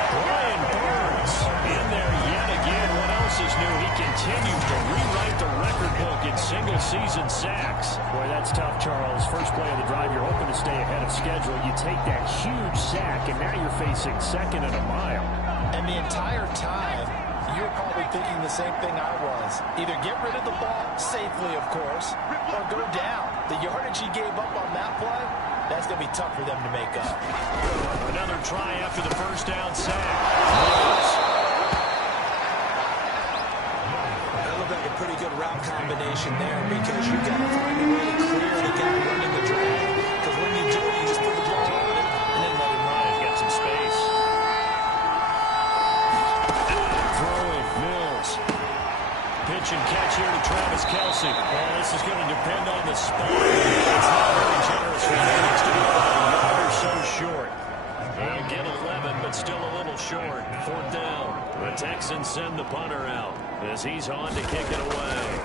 Brian Burns in there yet again. What else is new? He continues to rewrite the record book in single-season sacks. Boy, that's tough, Charles. First play of the drive, you're hoping to stay ahead of schedule. You take that huge sack, and now you're facing second and a mile. And the entire time, you're probably thinking the same thing I was. Either get rid of the ball, safely, of course, or go down. The yardage he gave up on that play, that's going to be tough for them to make up. Another try after the first down sack. That looked like a pretty good route combination there because you got to find a way to clear the guy running the drag. Because when you do, you just put the ball on it and then let him run. He's got some space. Throwing, Mills. Pitch and catch here to Travis Kelce. Well, this is going to depend on the spot. It's not very generous for Phoenix to be about a yard or so short. They'll get 11, but still a little short. 4th down. The Texans send the punter out as he's on to kick it away.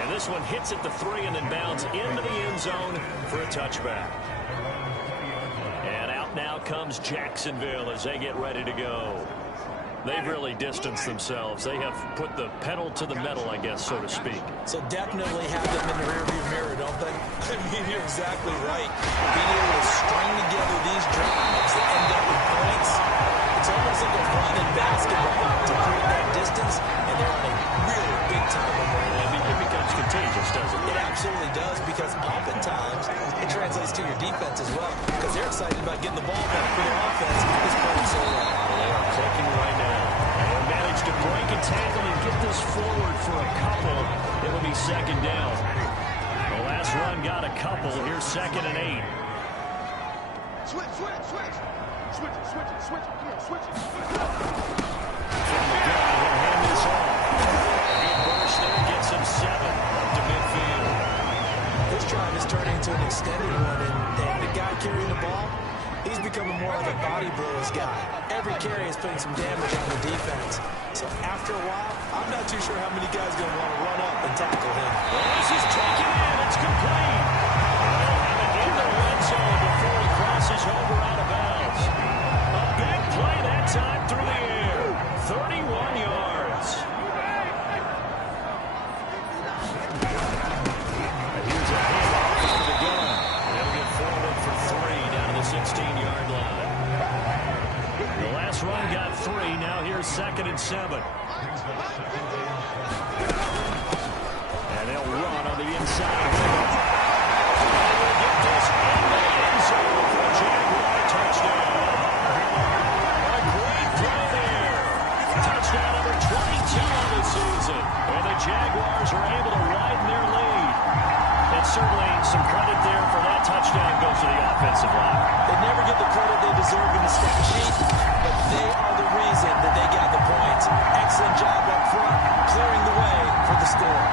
And this one hits at the 3 and then bounds into the end zone for a touchback. And out now comes Jacksonville as they get ready to go. They've really distanced themselves. They have put the pedal to the metal, I guess, so to speak. So definitely have them in the rearview mirror, don't they? I mean, you're exactly right. Being able to string together these drives that end up with points, it's almost like a run in basketball to create that distance, and they're on a really big-time run right now. It becomes contagious, doesn't it? It absolutely does, because oftentimes it translates to your defense as well, because they're excited about getting the ball back for their offense. It's playing so well. They are clicking right now. They'll manage to break a tackle and get this forward for a couple. It'll be second down. The last run got a couple. Here's 2nd and 8. Switch. Switch it. Come on, switch it. From the gun, he'll hand this off. Good burst there, gets him 7 up to midfield. This drive is turning into an extended one, and the guy carrying the ball, he's becoming more of a body blows guy. Every carry is putting some damage on the defense. So after a while, I'm not too sure how many guys are going to want to run up and tackle him. Well, this is taken in. It's complete. They'll have it in the red zone before he crosses over out of bounds. A big play that time through the air. 31 yards. And here's a handoff to the gun. They'll get forward for 3 down to the 16-yard line. The last run got 3. Now here's 2nd and 7. And they'll run on the inside. They will get this in the end zone for a Jaguar touchdown. A great play there. Touchdown number 22 on the season. And the Jaguars are able to widen their lead. And certainly some credit there for that touchdown goes to the offensive line. They never get the credit they deserve in the stat sheet, but they are the reason that they got the points. Excellent job up front, clearing the way for the score.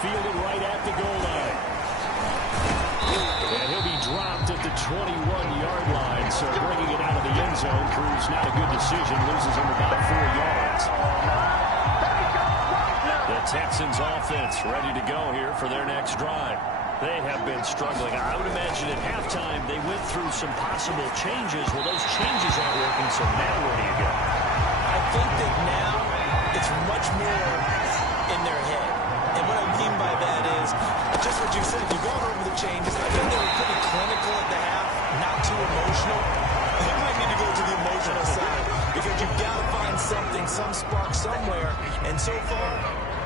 Fielded right at the goal line. And he'll be dropped at the 21-yard line. So bringing it out of the end zone proves not a good decision. Loses him about 4 yards. The Texans offense ready to go here for their next drive. They have been struggling. I would imagine at halftime they went through some possible changes. Well, those changes aren't working, so now where do you go? I think that now it's much more in their head. And what I mean by that is, just what you said, you're going over the changes. I think they were pretty clinical at the half, not too emotional. They might need to go to the emotional side because you've got to find something, some spark somewhere. And so far,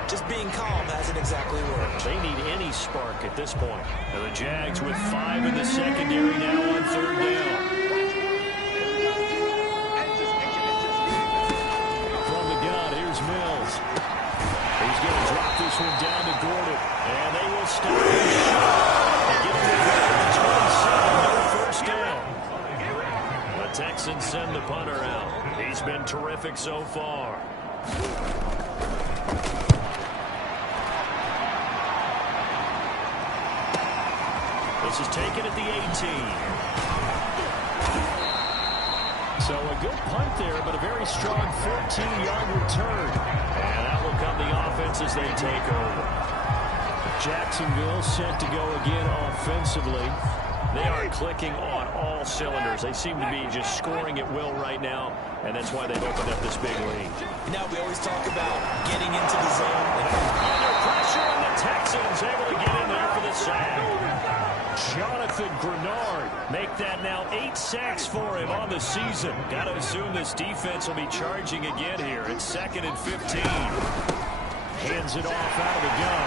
just being calm hasn't exactly worked. They need any spark at this point. And the Jags with 5 in the secondary now on 3rd down. From the gun, here's Mills. He's going to drop this one down to Gordon. And they will stop the shot. And get him to the 27. No first down. The Texans send the punter out. He's been terrific so far. This is taken at the 18. So a good punt there, but a very strong 14-yard return. And that will come the offense as they take over. Jacksonville set to go again offensively. They are clicking on all cylinders. They seem to be just scoring at will right now, and that's why they've opened up this big lead. Now we always talk about getting into the zone. Under pressure, and the Texans able to get in there for the sack. Jonathan Grenard make that now 8 sacks for him on the season. Got to assume this defense will be charging again here. It's 2nd and 15. Hands it off out of the gun.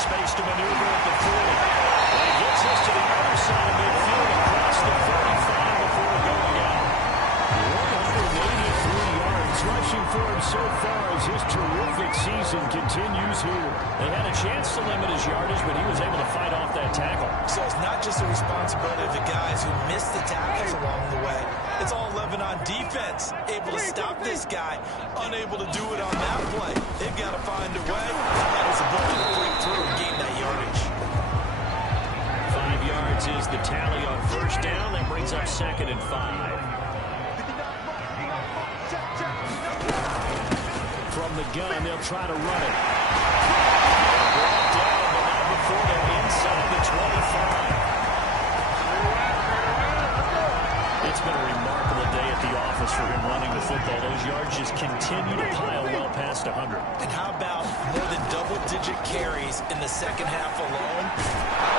Space to maneuver at the 40. And he gets us to the other side of midfield across the 35 before going out. 183 yards rushing for him so far as his terrific season continues here. They had a chance to limit his yardage, but he was able to fight off that tackle. So it's not just the responsibility of the guys who missed the tackles along the way. It's all 11 on defense. Able to stop this guy, unable to do it on that play. They've got to find a way. That is ability to break through and gain that yardage. 5 yards is the tally on first down. That brings up 2nd and 5. From the gun, they'll try to run it. Brought down, but not before they're inside the 25. It's been a remarkable day at the office for him running the football. Those yards just continue to pile well past 100. And how about more than double-digit carries in the second half alone?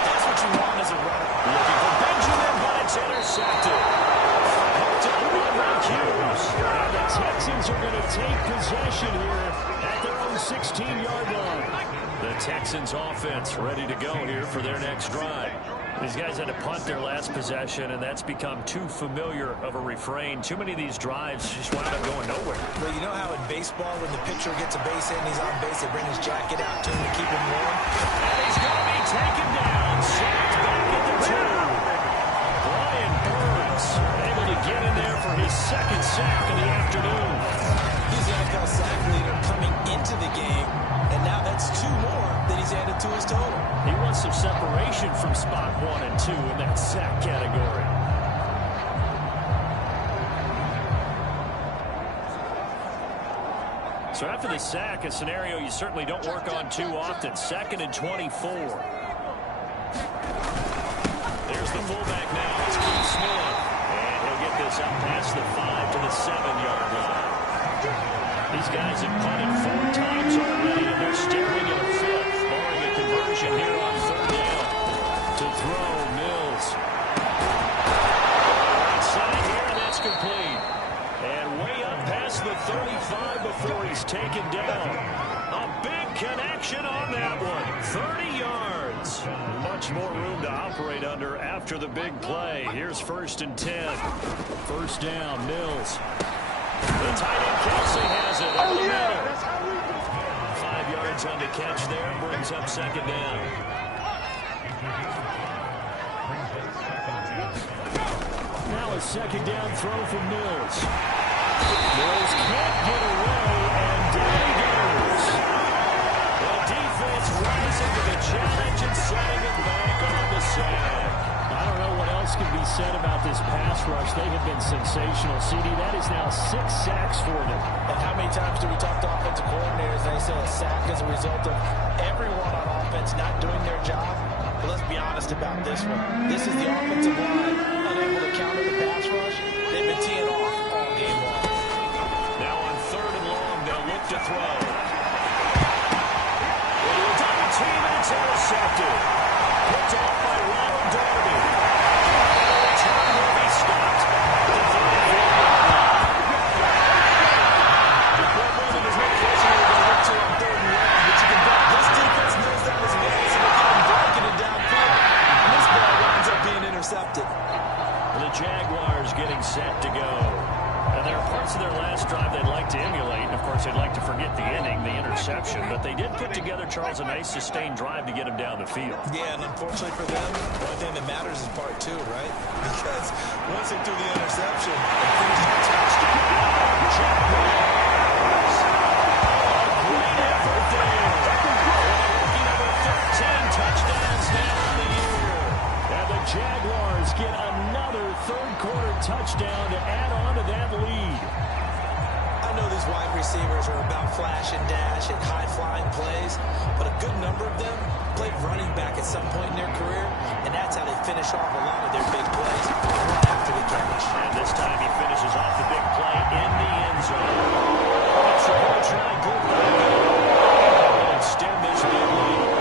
That's what you want as a runner. Looking for Benjamin, but it's intercepted. Up to Run Hughes. And the Texans are going to take possession here at their own 16-yard line. The Texans offense ready to go here for their next drive. These guys had to punt their last possession, and that's become too familiar of a refrain. Too many of these drives just wound up going nowhere. Well, you know how in baseball, when the pitcher gets a base hit and he's on base, they bring his jacket out to him to keep him warm? And he's going to be taken down. Sacked back at the 2. Brian Burns able to get in there for his 2nd sack of the afternoon. He's the NFL sack leader coming into the game, and now that's 2 more that he's added to his total. He wants some separation from spot 1 and 2 in that sack category. So after the sack, a scenario you certainly don't work on too often. 2nd and 24. There's the fullback now. It's Keith Smith. And he'll get this up past the 5 to the 7-yard line. These guys have punted 4 times already, and they're staring at a 5th, barring a conversion here on 3rd down. To throw, Mills. Outside here, and that's complete. And way up past the 35 before he's taken down. A big connection on that one. 30 yards. Much more room to operate under after the big play. Here's 1st and 10. First down, Mills. The tight end Kelsey has it. 5 yards on the catch there. Brings up 2nd down. Now a 2nd down throw from Mills. Mills can't get away, and down he goes. The defense rising to the challenge and setting it back on the sack. I don't know what else can be said about this pass rush. They have been sensational. CD, that is now 6 sacks for them. And how many times do we talk to offensive coordinators and they say a sack as a result of everyone on offense not doing their job? But let's be honest about this one. This is the offensive line unable to counter the pass rush. They've been teeing off all game long. Now on 3rd and long, they'll look to throw. Into a double team, and it's intercepted. Picked off by Ronald Darby. The return will be stopped. The 35-yard line. Well, Brandon, there's no question we're going to look to on 3rd and long, but you can bet this defense knows that as well, so they're getting broken it downfield. And this ball winds up being intercepted. The Jaguars getting set to go. And there are parts of their last drive they'd like to emulate. And, of course, they'd like to forget the ending, the interception. But they did put together, Charles, a nice sustained drive to get him down the field. Yeah, and unfortunately for them, the only thing that matters is part 2, right? Because once they do the interception, things are touched. Jaguars. A great effort there. Rookie number 13 touchdowns now on the year. And the Jaguars get another 3rd-quarter touchdown to add on to that receivers are about flash and dash and high-flying plays, but a good number of them played running back at some point in their career, and that's how they finish off a lot of their big plays right after the catch. And this time he finishes off the big play in the end zone. Extra point try, good and extend this big lead.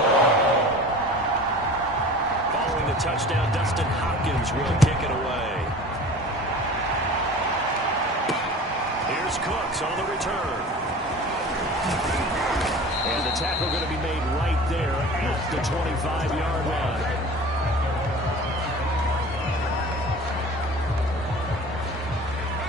Following the touchdown, Dustin Hopkins will kick it away. Here's Cooks on the return. And the tackle going to be made right there at the 25-yard line.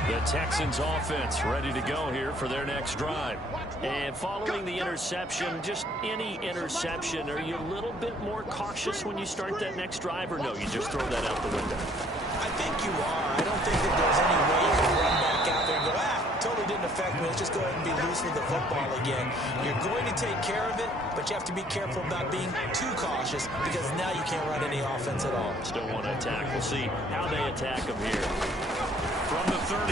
The Texans offense ready to go here for their next drive. And following the interception, just any interception, are you a little bit more cautious when you start that next drive, or no, you just throw that out the window? I think you are. I don't think that there's any way you can run back out there and go, totally didn't affect me. Let's just go ahead and be loose with the football again. You're going to take care of it, but you have to be careful about being too cautious because now you can't run any offense at all. Still want to attack. We'll see how they attack them here. From the 31.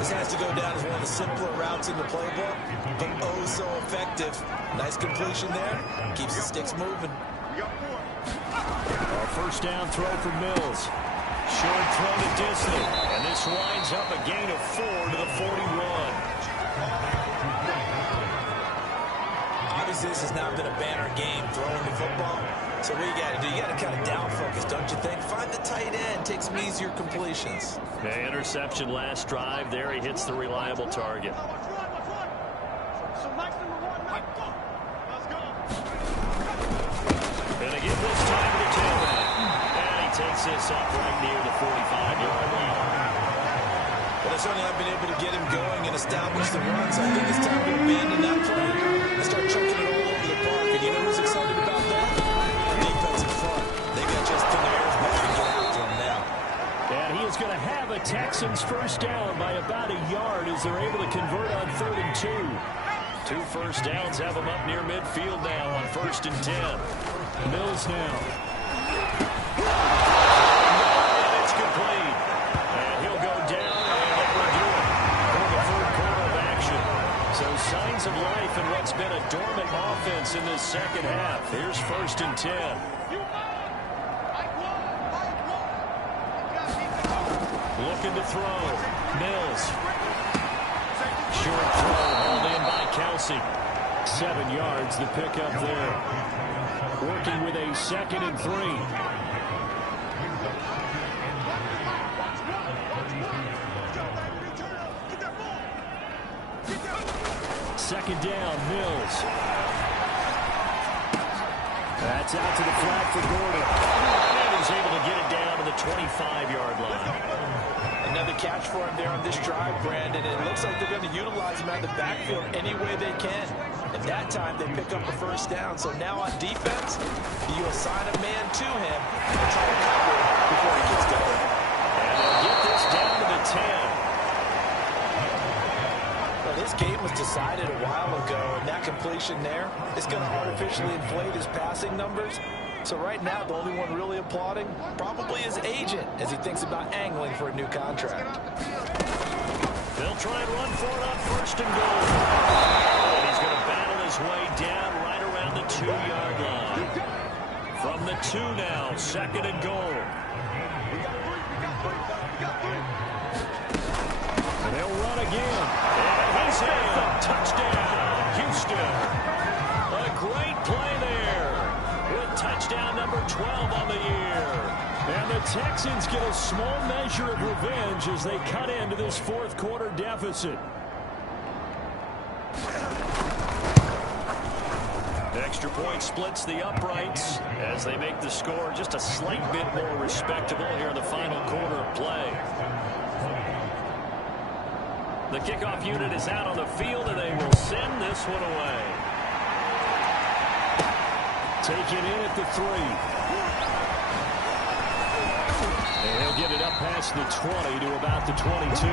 This has to go down as one of the simpler routes in the playbook, but oh so effective. Nice completion there. Keeps the sticks moving. Our first down throw for Mills. Short throw to Disley. And this winds up a gain of 4 to the 41. Obviously, this has not been a banner game throwing the football. So what you got to do, you got to kind of down focus, don't you think? Find the tight end, take some easier completions. The interception last drive. There he hits the reliable target. And again this time to the tailback. And he takes this up right near the 45-yard line. But they certainly have been able to get him going and establish the run, so I think it's time to abandon that play and start chucking it all over the park. And you know who's excited about that? The defensive front. They got just the Bears back and get after him now. And he is going to have a Texans first down by about a yard as they're able to convert on 3rd and 2. 2 first downs have them up near midfield now on 1st and 10. Mills now. And it's complete. And he'll go down, and that will do it for the 3rd quarter of action. So signs of life in what's been a dormant offense in this second half. Here's 1st and 10. Looking to throw. Mills. Short throw hauled in by Kelsey. 7 yards the pickup there. Working with a 2nd and 3. Second down, Mills. That's out to the flat for Gordon. And he's able to get it down to the 25-yard line. Another catch for him there on this drive, Brandon. And it looks like they're going to utilize him out of the backfield any way they can. And that time they pick up the first down. So now on defense, you assign a man to him and try to cover him before he gets going. And they'll get this down to the 10. Well, this game was decided a while ago, and that completion there is going to artificially inflate his passing numbers. So right now, the only one really applauding probably his agent as he thinks about angling for a new contract. They'll try and run for it on 1st and goal. And he's going to battle his way down right around the 2-yard line. From the 2 now, 2nd and goal. And they'll run again. And he's in. Touchdown, Houston. A great play there. With touchdown number 12 on the year. And the Texans get a small measure of revenge as they cut into this 4th quarter deficit. Extra point splits the uprights as they make the score just a slight bit more respectable here in the final quarter of play. The kickoff unit is out on the field, and they will send this one away. Take it in at the 3. And he'll get it up past the 20 to about the 22.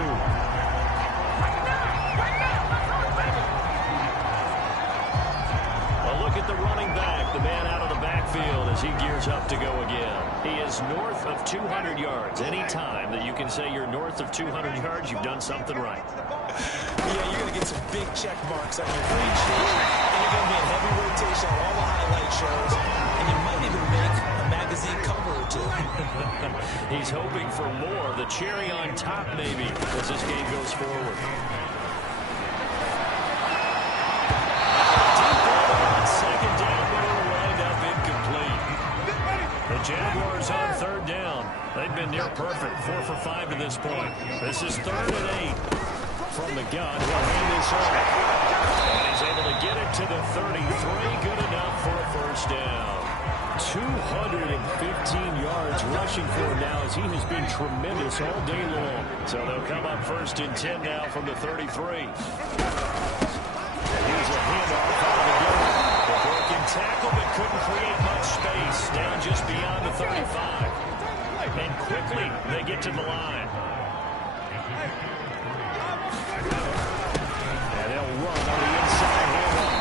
A look at the running back, the man out of the backfield as he gears up to go again. He is north of 200 yards. Any time that you can say you're north of 200 yards, you've done something right. Yeah, you're going to get some big check marks on your grade sheet, and you're going to be in heavy rotation on all the highlight shows, and you might even make a magazine cover or two. He's hoping for more, the cherry on top maybe, as this game goes forward. Second down, but it'll wind up incomplete. The Jaguars on third down. They've been near perfect, 4 for 5 to this point. This is 3rd and 8 from the gun. He'll hand this off. And he's able to get it to the 33. Good enough for a first down. 215 yards rushing for him now as he has been tremendous all day long. So they'll come up 1st and 10 now from the 33. And here's a handoff out of the gun. A broken tackle but couldn't create much space. Down just beyond the 35. And quickly they get to the line. And they'll run on the inside handoff.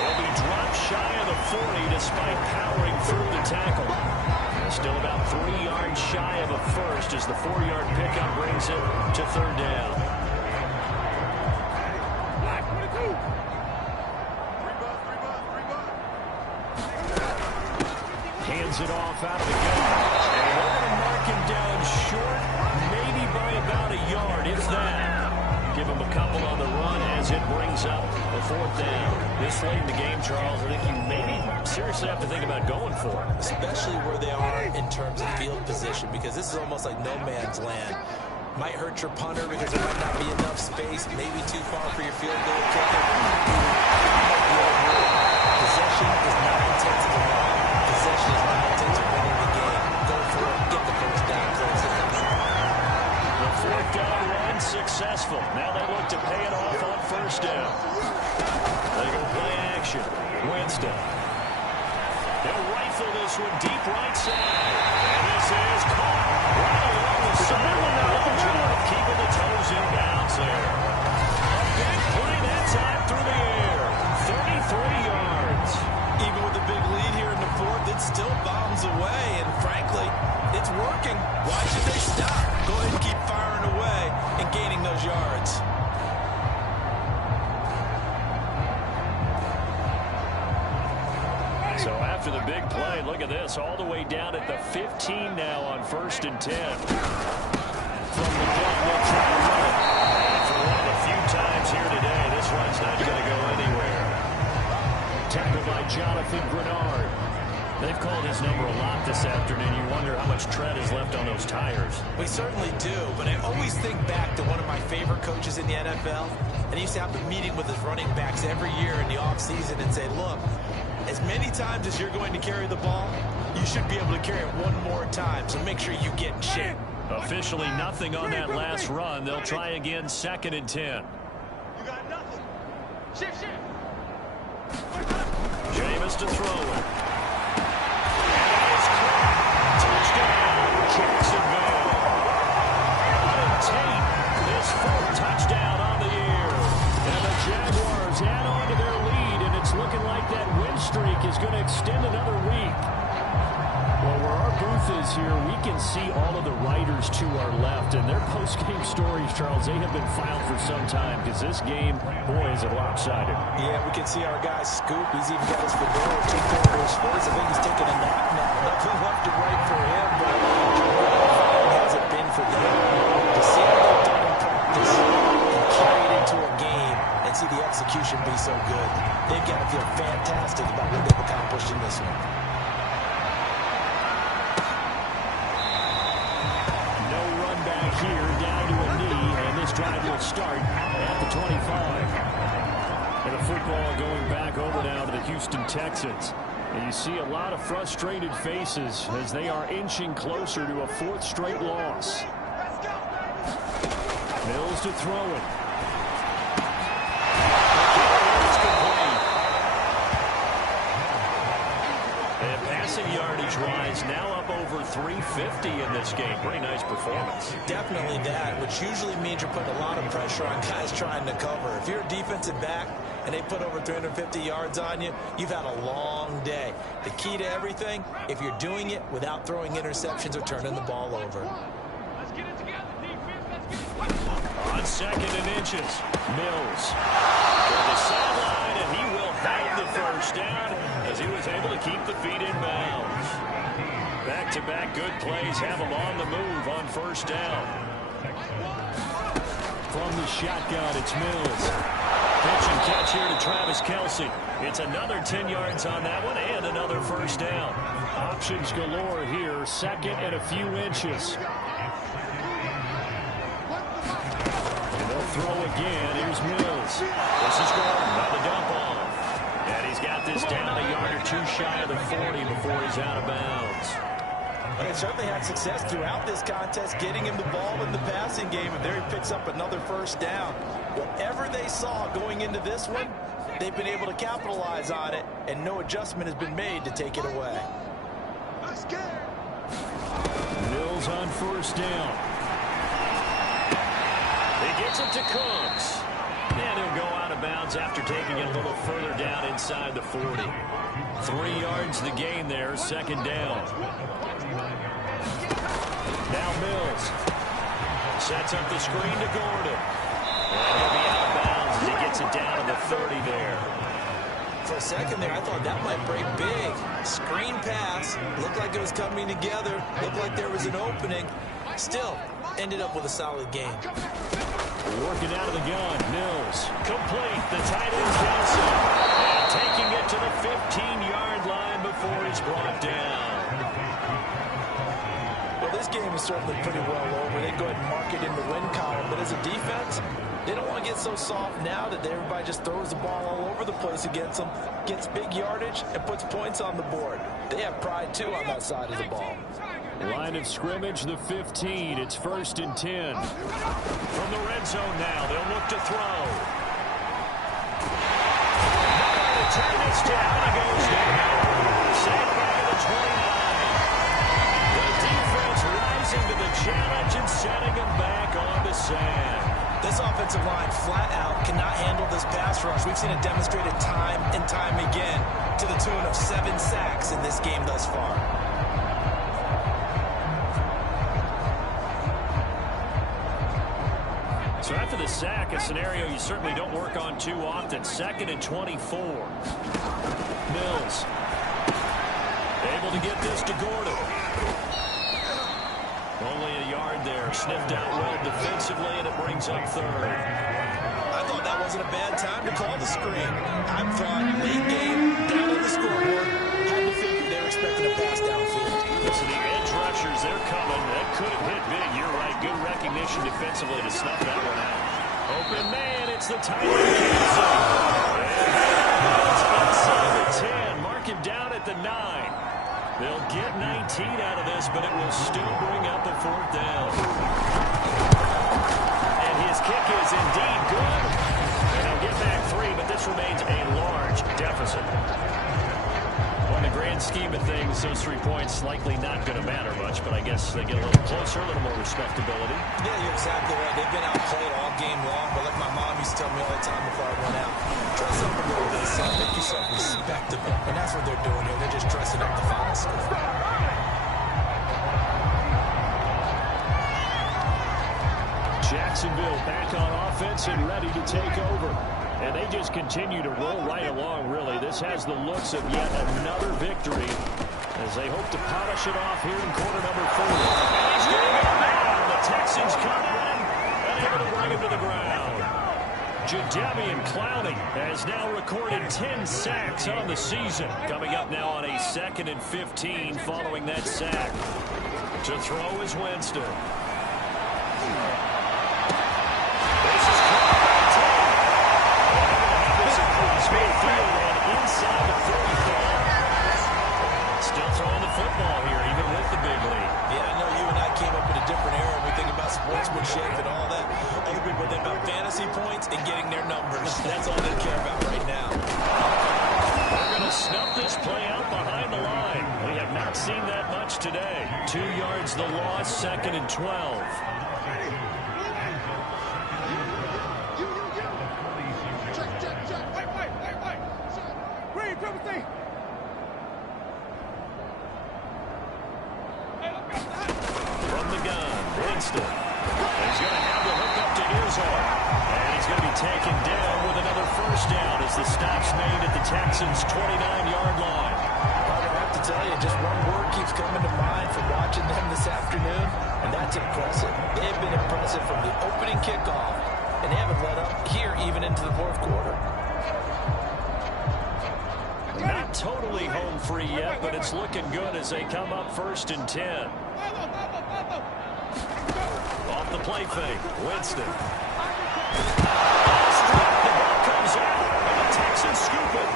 They'll be dropped shy of the 40 despite powering through the tackle. And still about 3 yards shy of a first as the 4-yard pickup brings it to 3rd down. Hands it off out of the gun. And they're going to mark him down short, maybe by about a yard, if that. Give him a couple on the run as it brings up the 4th down. This late in the game, Charles, I think you maybe seriously have to think about going for it. Especially where they are in terms of field position, because this is almost like no man's land. Might hurt your punter because there might not be enough space, maybe too far for your field goal kicker. Possession is not intensive enough. Possession is not intensive winning the game. Go for it, get the first down, close it out. The 4th down run successful. Now they look to pay it off on 1st down. They go play action. Winston. They'll rifle this one deep right side. And this is caught right along the sideline. Keeping the toes in bounds there. A big play that time through the air. 33 yards. Even with a big lead here in the 4th, it still bombs away. And frankly, it's working. Why should they stop? Go ahead and keep firing away and gaining those yards. So after the big play, look at this, all the way down at the 15 now on 1st and 10. From the gun, they'll try to run it. And for one of the few times here today, this run's not going to go anywhere. Tackled by Jonathan Grenard. They've called his number a lot this afternoon. You wonder how much tread is left on those tires. We certainly do, but I always think back to one of my favorite coaches in the NFL, and he used to have a meeting with his running backs every year in the offseason and say, look, as many times as you're going to carry the ball, you should be able to carry it one more time, so make sure you get in shape. Officially nothing on that last run. They'll try again, 2nd and 10. You got nothing. Shift. Jameis to throw it. And it is caught. Touchdown, Jacksonville. Auden Tate, his 4th touchdown on the year. And the Jaguars add on to their lead, and it's looking like that win streak is going to extend another week. Well, where our booth is here, we can see all of the writers to our left, and their post-game stories, Charles, they have been filed for some time, because this game, boy, is it lopsided. Yeah, we can see our guy Scoop. He's even got his fedora taped over his face. I think he's taking a nap now. Nothing left to right for him, but how has it been for them to see what they've done in practice and carry it into a game and see the execution be so good? They've got to feel fantastic about what they've accomplished in this one. Here, down to a knee, and this drive will start at the 25. And the football going back over now to the Houston Texans. And you see a lot of frustrated faces as they are inching closer to a 4th straight loss. Mills to throw it. And passing yardage rise now up over 350 in this game. Pretty nice performance. Definitely that, which usually means you're putting a lot of pressure on guys trying to cover. If you're a defensive back, and they put over 350 yards on you, you've had a long day. The key to everything, if you're doing it without throwing interceptions or turning the ball over. Let's get it together, defense. Let's get it. On 2nd and inches, Mills to the sideline, and he will have the first down as he was able to keep the feet in bounds. Back-to-back good plays have him on the move on 1st down. From the shotgun, it's Mills. Pitch and catch here to Travis Kelce. It's another 10 yards on that one and another 1st down. Options galore here, 2nd and a few inches. And they'll throw again. Here's Mills. This is Gordon by the dump off. And he's got this down a yard or two shy of the 40 before he's out of bounds. They certainly had success throughout this contest getting him the ball in the passing game, and there he picks up another 1st down. Whatever they saw going into this one, they've been able to capitalize on it, and no adjustment has been made to take it away. Mills on 1st down. He gets it to Cooks. And he'll go out of bounds after taking it a little further down inside the 40. 3 yards the gain there, 2nd down. Now Mills sets up the screen to Gordon. And he'll be out of bounds as he gets it down to the 30 there. For a second there, I thought that might break big. Screen pass, looked like it was coming together, looked like there was an opening. Still, ended up with a solid game. Working out of the gun, Mills. Complete, the tight end Kelce. And taking it to the 15-yard line before he's brought down. Well, this game is certainly pretty well over. They go ahead and mark it in the win column, but as a defense, they don't want to get so soft now that everybody just throws the ball all over the place against them, gets big yardage, and puts points on the board. They have pride, too, on that side of the ball. Line of scrimmage, the 15. It's 1st and 10. From the red zone now, they'll look to throw. The turn is down, he goes down. Safe back at the 29. The defense rising to the challenge and setting him back on the sand. This offensive line flat out cannot handle this pass rush. We've seen it demonstrated time and time again to the tune of 7 sacks in this game thus far. So after the sack, a scenario you certainly don't work on too often. 2nd and 24. Mills able to get this to Gordon. Only a yard there. Sniffed out well defensively, and it brings up 3rd. I thought that wasn't a bad time to call the screen. I thought late game, down on the scoreboard, had to figure they were expecting a pass downfield. So the edge rushers, they're coming. That could have hit big. You're right. Good recognition defensively to snuff that one out. Open man. It's the tight end. It's inside the 10. Mark him down at the 9. They'll get 19 out of this, but it will still bring up a 4th down. And his kick is indeed good. And he'll get back 3, but this remains a large deficit. In the grand scheme of things, those 3 points likely not going to matter much, but I guess they get a little closer, a little more respectability. Yeah, you're exactly right. They've been outplayed all game long, but like my mom used to tell me all the time before I went out, dress up a little bit, son. Make yourself respectable. And that's what they're doing here. They're just dressing up the final score. Jacksonville back on offense and ready to take over. And they just continue to roll right along, really. This has the looks of yet another victory as they hope to polish it off here in quarter number 4. And he's going to go down. The Texans come in and able to bring him to the ground. Jadeveon Clowney has now recorded 10 sacks on the season. Coming up now on a 2nd and 15 following that sack. To throw is Winston. Inside the 45. Still throwing the football here, even with the big lead. Yeah, I know you and I came up in a different era. We think about sportsmanship and all that. Other people think about fantasy points and getting their numbers. That's all they care about right now. They're going to snuff this play out behind the line. We have not seen that much today. 2 yards the loss, 2nd and 12. Check. Texans' 29-yard line. I have to tell you, just one word keeps coming to mind from watching them this afternoon, and that's impressive. They've been impressive from the opening kickoff, and they haven't let up here even into the fourth quarter. Not totally home free yet, but it's looking good as they come up 1st and 10. Off the play fake, Winston. The ball comes out, and the Texans scoop it.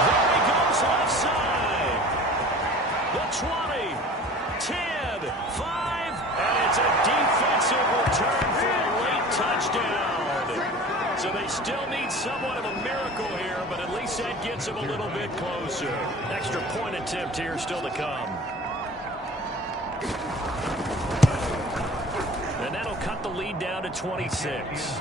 There he goes left side. The 20, 10, 5, and it's a defensive return for a late touchdown. So they still need somewhat of a miracle here, but at least that gets them a little bit closer. Extra point attempt here still to come. And that'll cut the lead down to 26.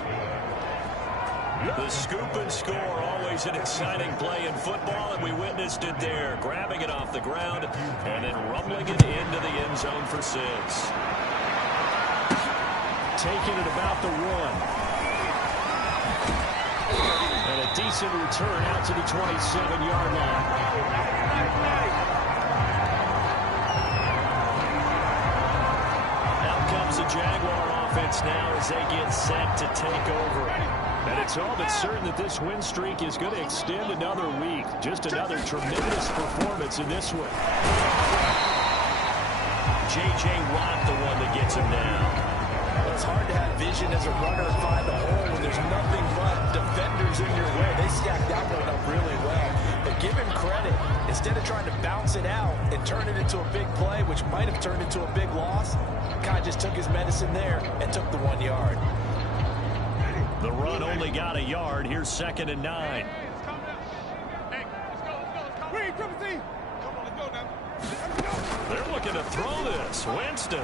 The scoop and score, always an exciting play in football, and we witnessed it there. Grabbing it off the ground and then rumbling it into the end zone for 6. Taking it about the 1. And a decent return out to the 27-yard line. Out comes the Jaguar offense now as they get set to take over. And it's all but certain that this win streak is going to extend another week. Just another tremendous performance in this one. J.J. Watt, the one that gets him down. Well, it's hard to have vision as a runner and find a hole when there's nothing but defenders in your way. They stacked that one up really well. But give him credit. Instead of trying to bounce it out and turn it into a big play, which might have turned into a big loss, guy just took his medicine there and took the 1 yard. The run only got a yard. Here's 2nd and 9. They're looking to throw this. Winston.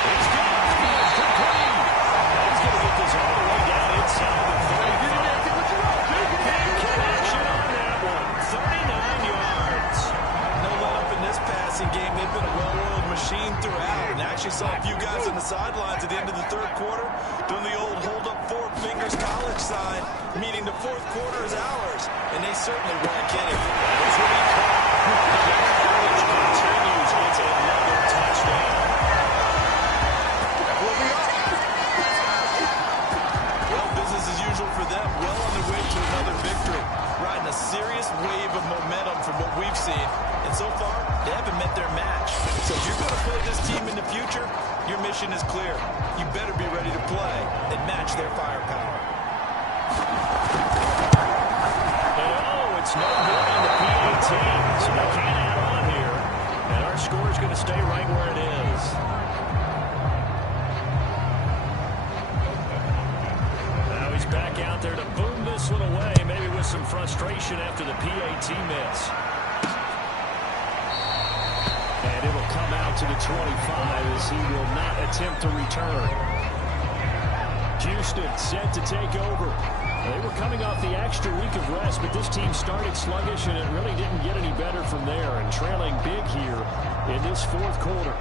He's got it. He's complete. He's going to get this all the way down inside the 35. Big connection on that one. 39 yards. No let up in this passing game. They've been a well-oiled machine throughout. And actually saw a few guys on the sidelines at the end of the 3rd quarter doing the old hold up 4 fingers college sign, meaning the 4th quarter is ours. And they certainly weren't kidding. That is what he called. The coverage continues. It's another touchdown. Well, business as usual for them. Well on their way to another victory. Riding a serious wave of momentum from what we've seen. And so far, they haven't met their match. So if you're going to play this team in the future, your mission is clear. You better be ready to play and match their firepower. It's no good on the PAT, so they can't add on here. And our score is going to stay right where it is. Now he's back out there to boom this one away, maybe with some frustration after the PAT miss. And it will come out to the 25 as he will not attempt to return. Houston set to take over. They were coming off the extra week of rest, but this team started sluggish, and it really didn't get any better from there, and trailing big here in this 4th quarter.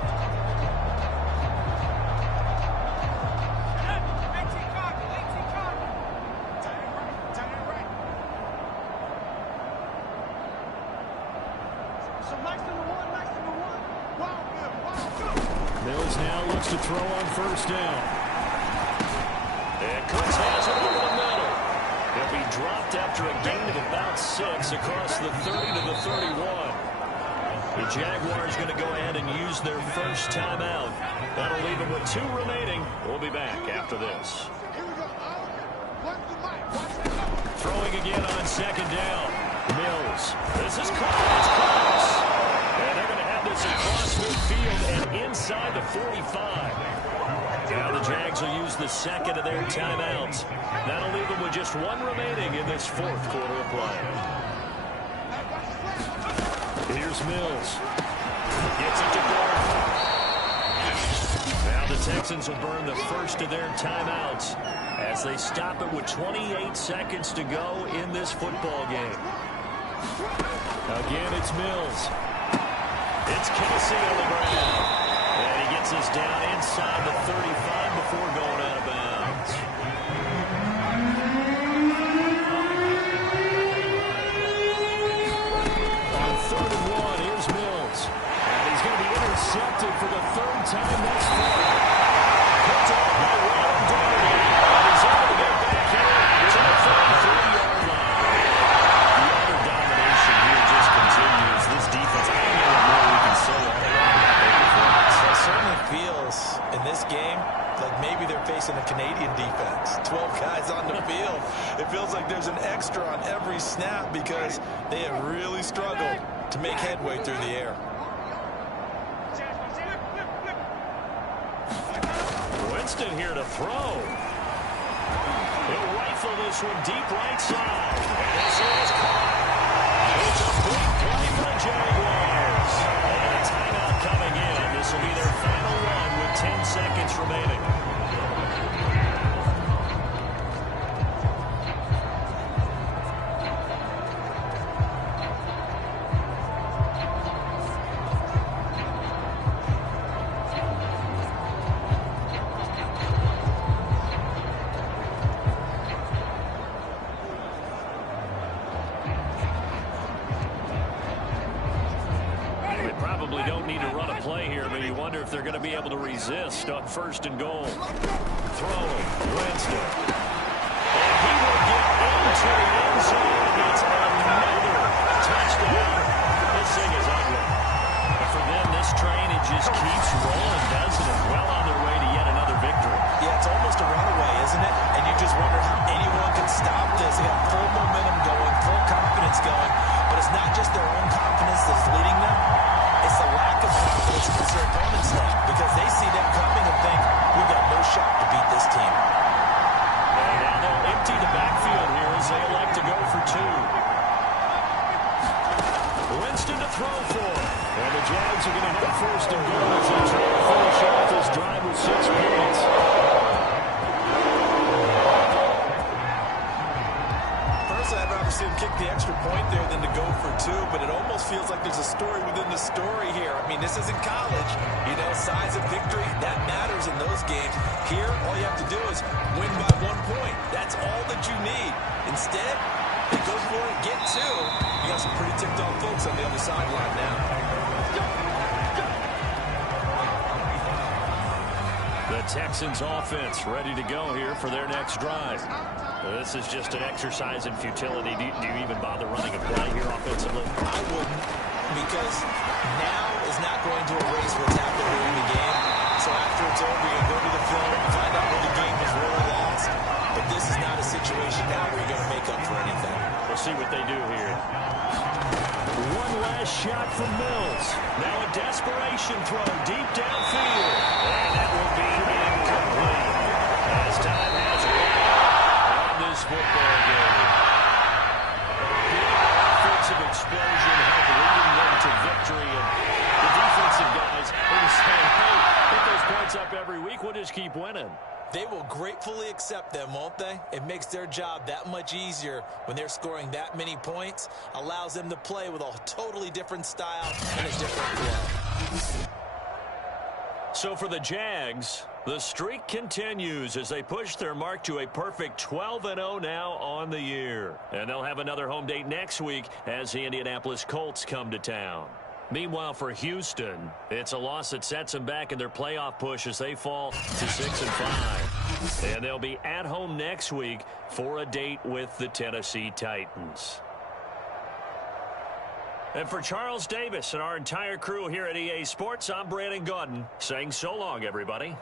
Mills now looks to throw on 1st down. And Cooks has it over the middle. He'll be dropped after a gain of about 6 across the 30 to the 31. The Jaguars going to go ahead and use their first timeout. That'll leave them with 2 remaining. We'll be back after this. Throwing again on 2nd down. Mills. This is close. It's close. And they're going to have this across midfield and inside the 45. Now the Jags will use the 2nd of their timeouts. That'll leave them with just 1 remaining in this 4th quarter of play. Here's Mills. Gets it to Gordon. Now the Texans will burn the first of their timeouts as they stop it with 28 seconds to go in this football game. Again, it's Mills. It's Kelsey on the ground. And he gets us down inside the 35 before going out of bounds. looks in this game like maybe they're facing a Canadian defense. 12 guys on the field. It feels like there's an extra on every snap because they have really struggled to make headway through the air. Winston here to throw. He'll rifle this one deep right side. And this is caught. It's a big play for the Jaguars. And a timeout coming in. This will be their final one with 10 seconds remaining. If they're going to be able to resist on 1st and goal. Throwing, Winston. And he will get into the end zone. It's another touchdown. This thing is ugly. But for them, this train, it just keeps rolling, doesn't it? Well on their way to yet another victory. Yeah, it's almost a runaway, isn't it? And you just wonder how anyone can stop this. They got full momentum going, full confidence going. But it's not just their own confidence that's leading them. It's the lack of confidence against their opponents now because they see them coming and think, we've got no shot to beat this team. And now they'll empty the backfield here as they elect to go for 2. Winston to throw for. And the Jags are going to have 1st and goal as they try to finish off this drive with 6 points. I'd rather see him kick the extra point there than to go for 2, but it almost feels like there's a story within the story here. I mean, this isn't college. You know, size of victory, that matters in those games. Here, all you have to do is win by 1 point. That's all that you need. Instead, they go for it, get 2. You got some pretty ticked off folks on the other sideline now. The Texans offense ready to go here for their next drive. This is just an exercise in futility. Do you even bother running a play here offensively? I wouldn't, because now is not going to erase what's happened during the game. So after it's over, you're going to go to the film and find out where the game was really lost. But this is not a situation now where you're going to make up for anything. We'll see what they do here. One last shot from Mills. Now a desperation throw deep downfield. And that will be incomplete. As time has run on this football game. Big offensive explosion helped leading them to victory. And the defensive guys are saying, hey, put those points up every week. We'll just keep winning. They will gratefully accept them, won't they? It makes their job that much easier when they're scoring that many points. Allows them to play with a totally different style and a different flow. So for the Jags, the streak continues as they push their mark to a perfect 12-0 now on the year. And they'll have another home date next week as the Indianapolis Colts come to town. Meanwhile, for Houston, it's a loss that sets them back in their playoff push as they fall to 6-5. And they'll be at home next week for a date with the Tennessee Titans. And for Charles Davis and our entire crew here at EA Sports, I'm Brandon Gaudin saying so long, everybody.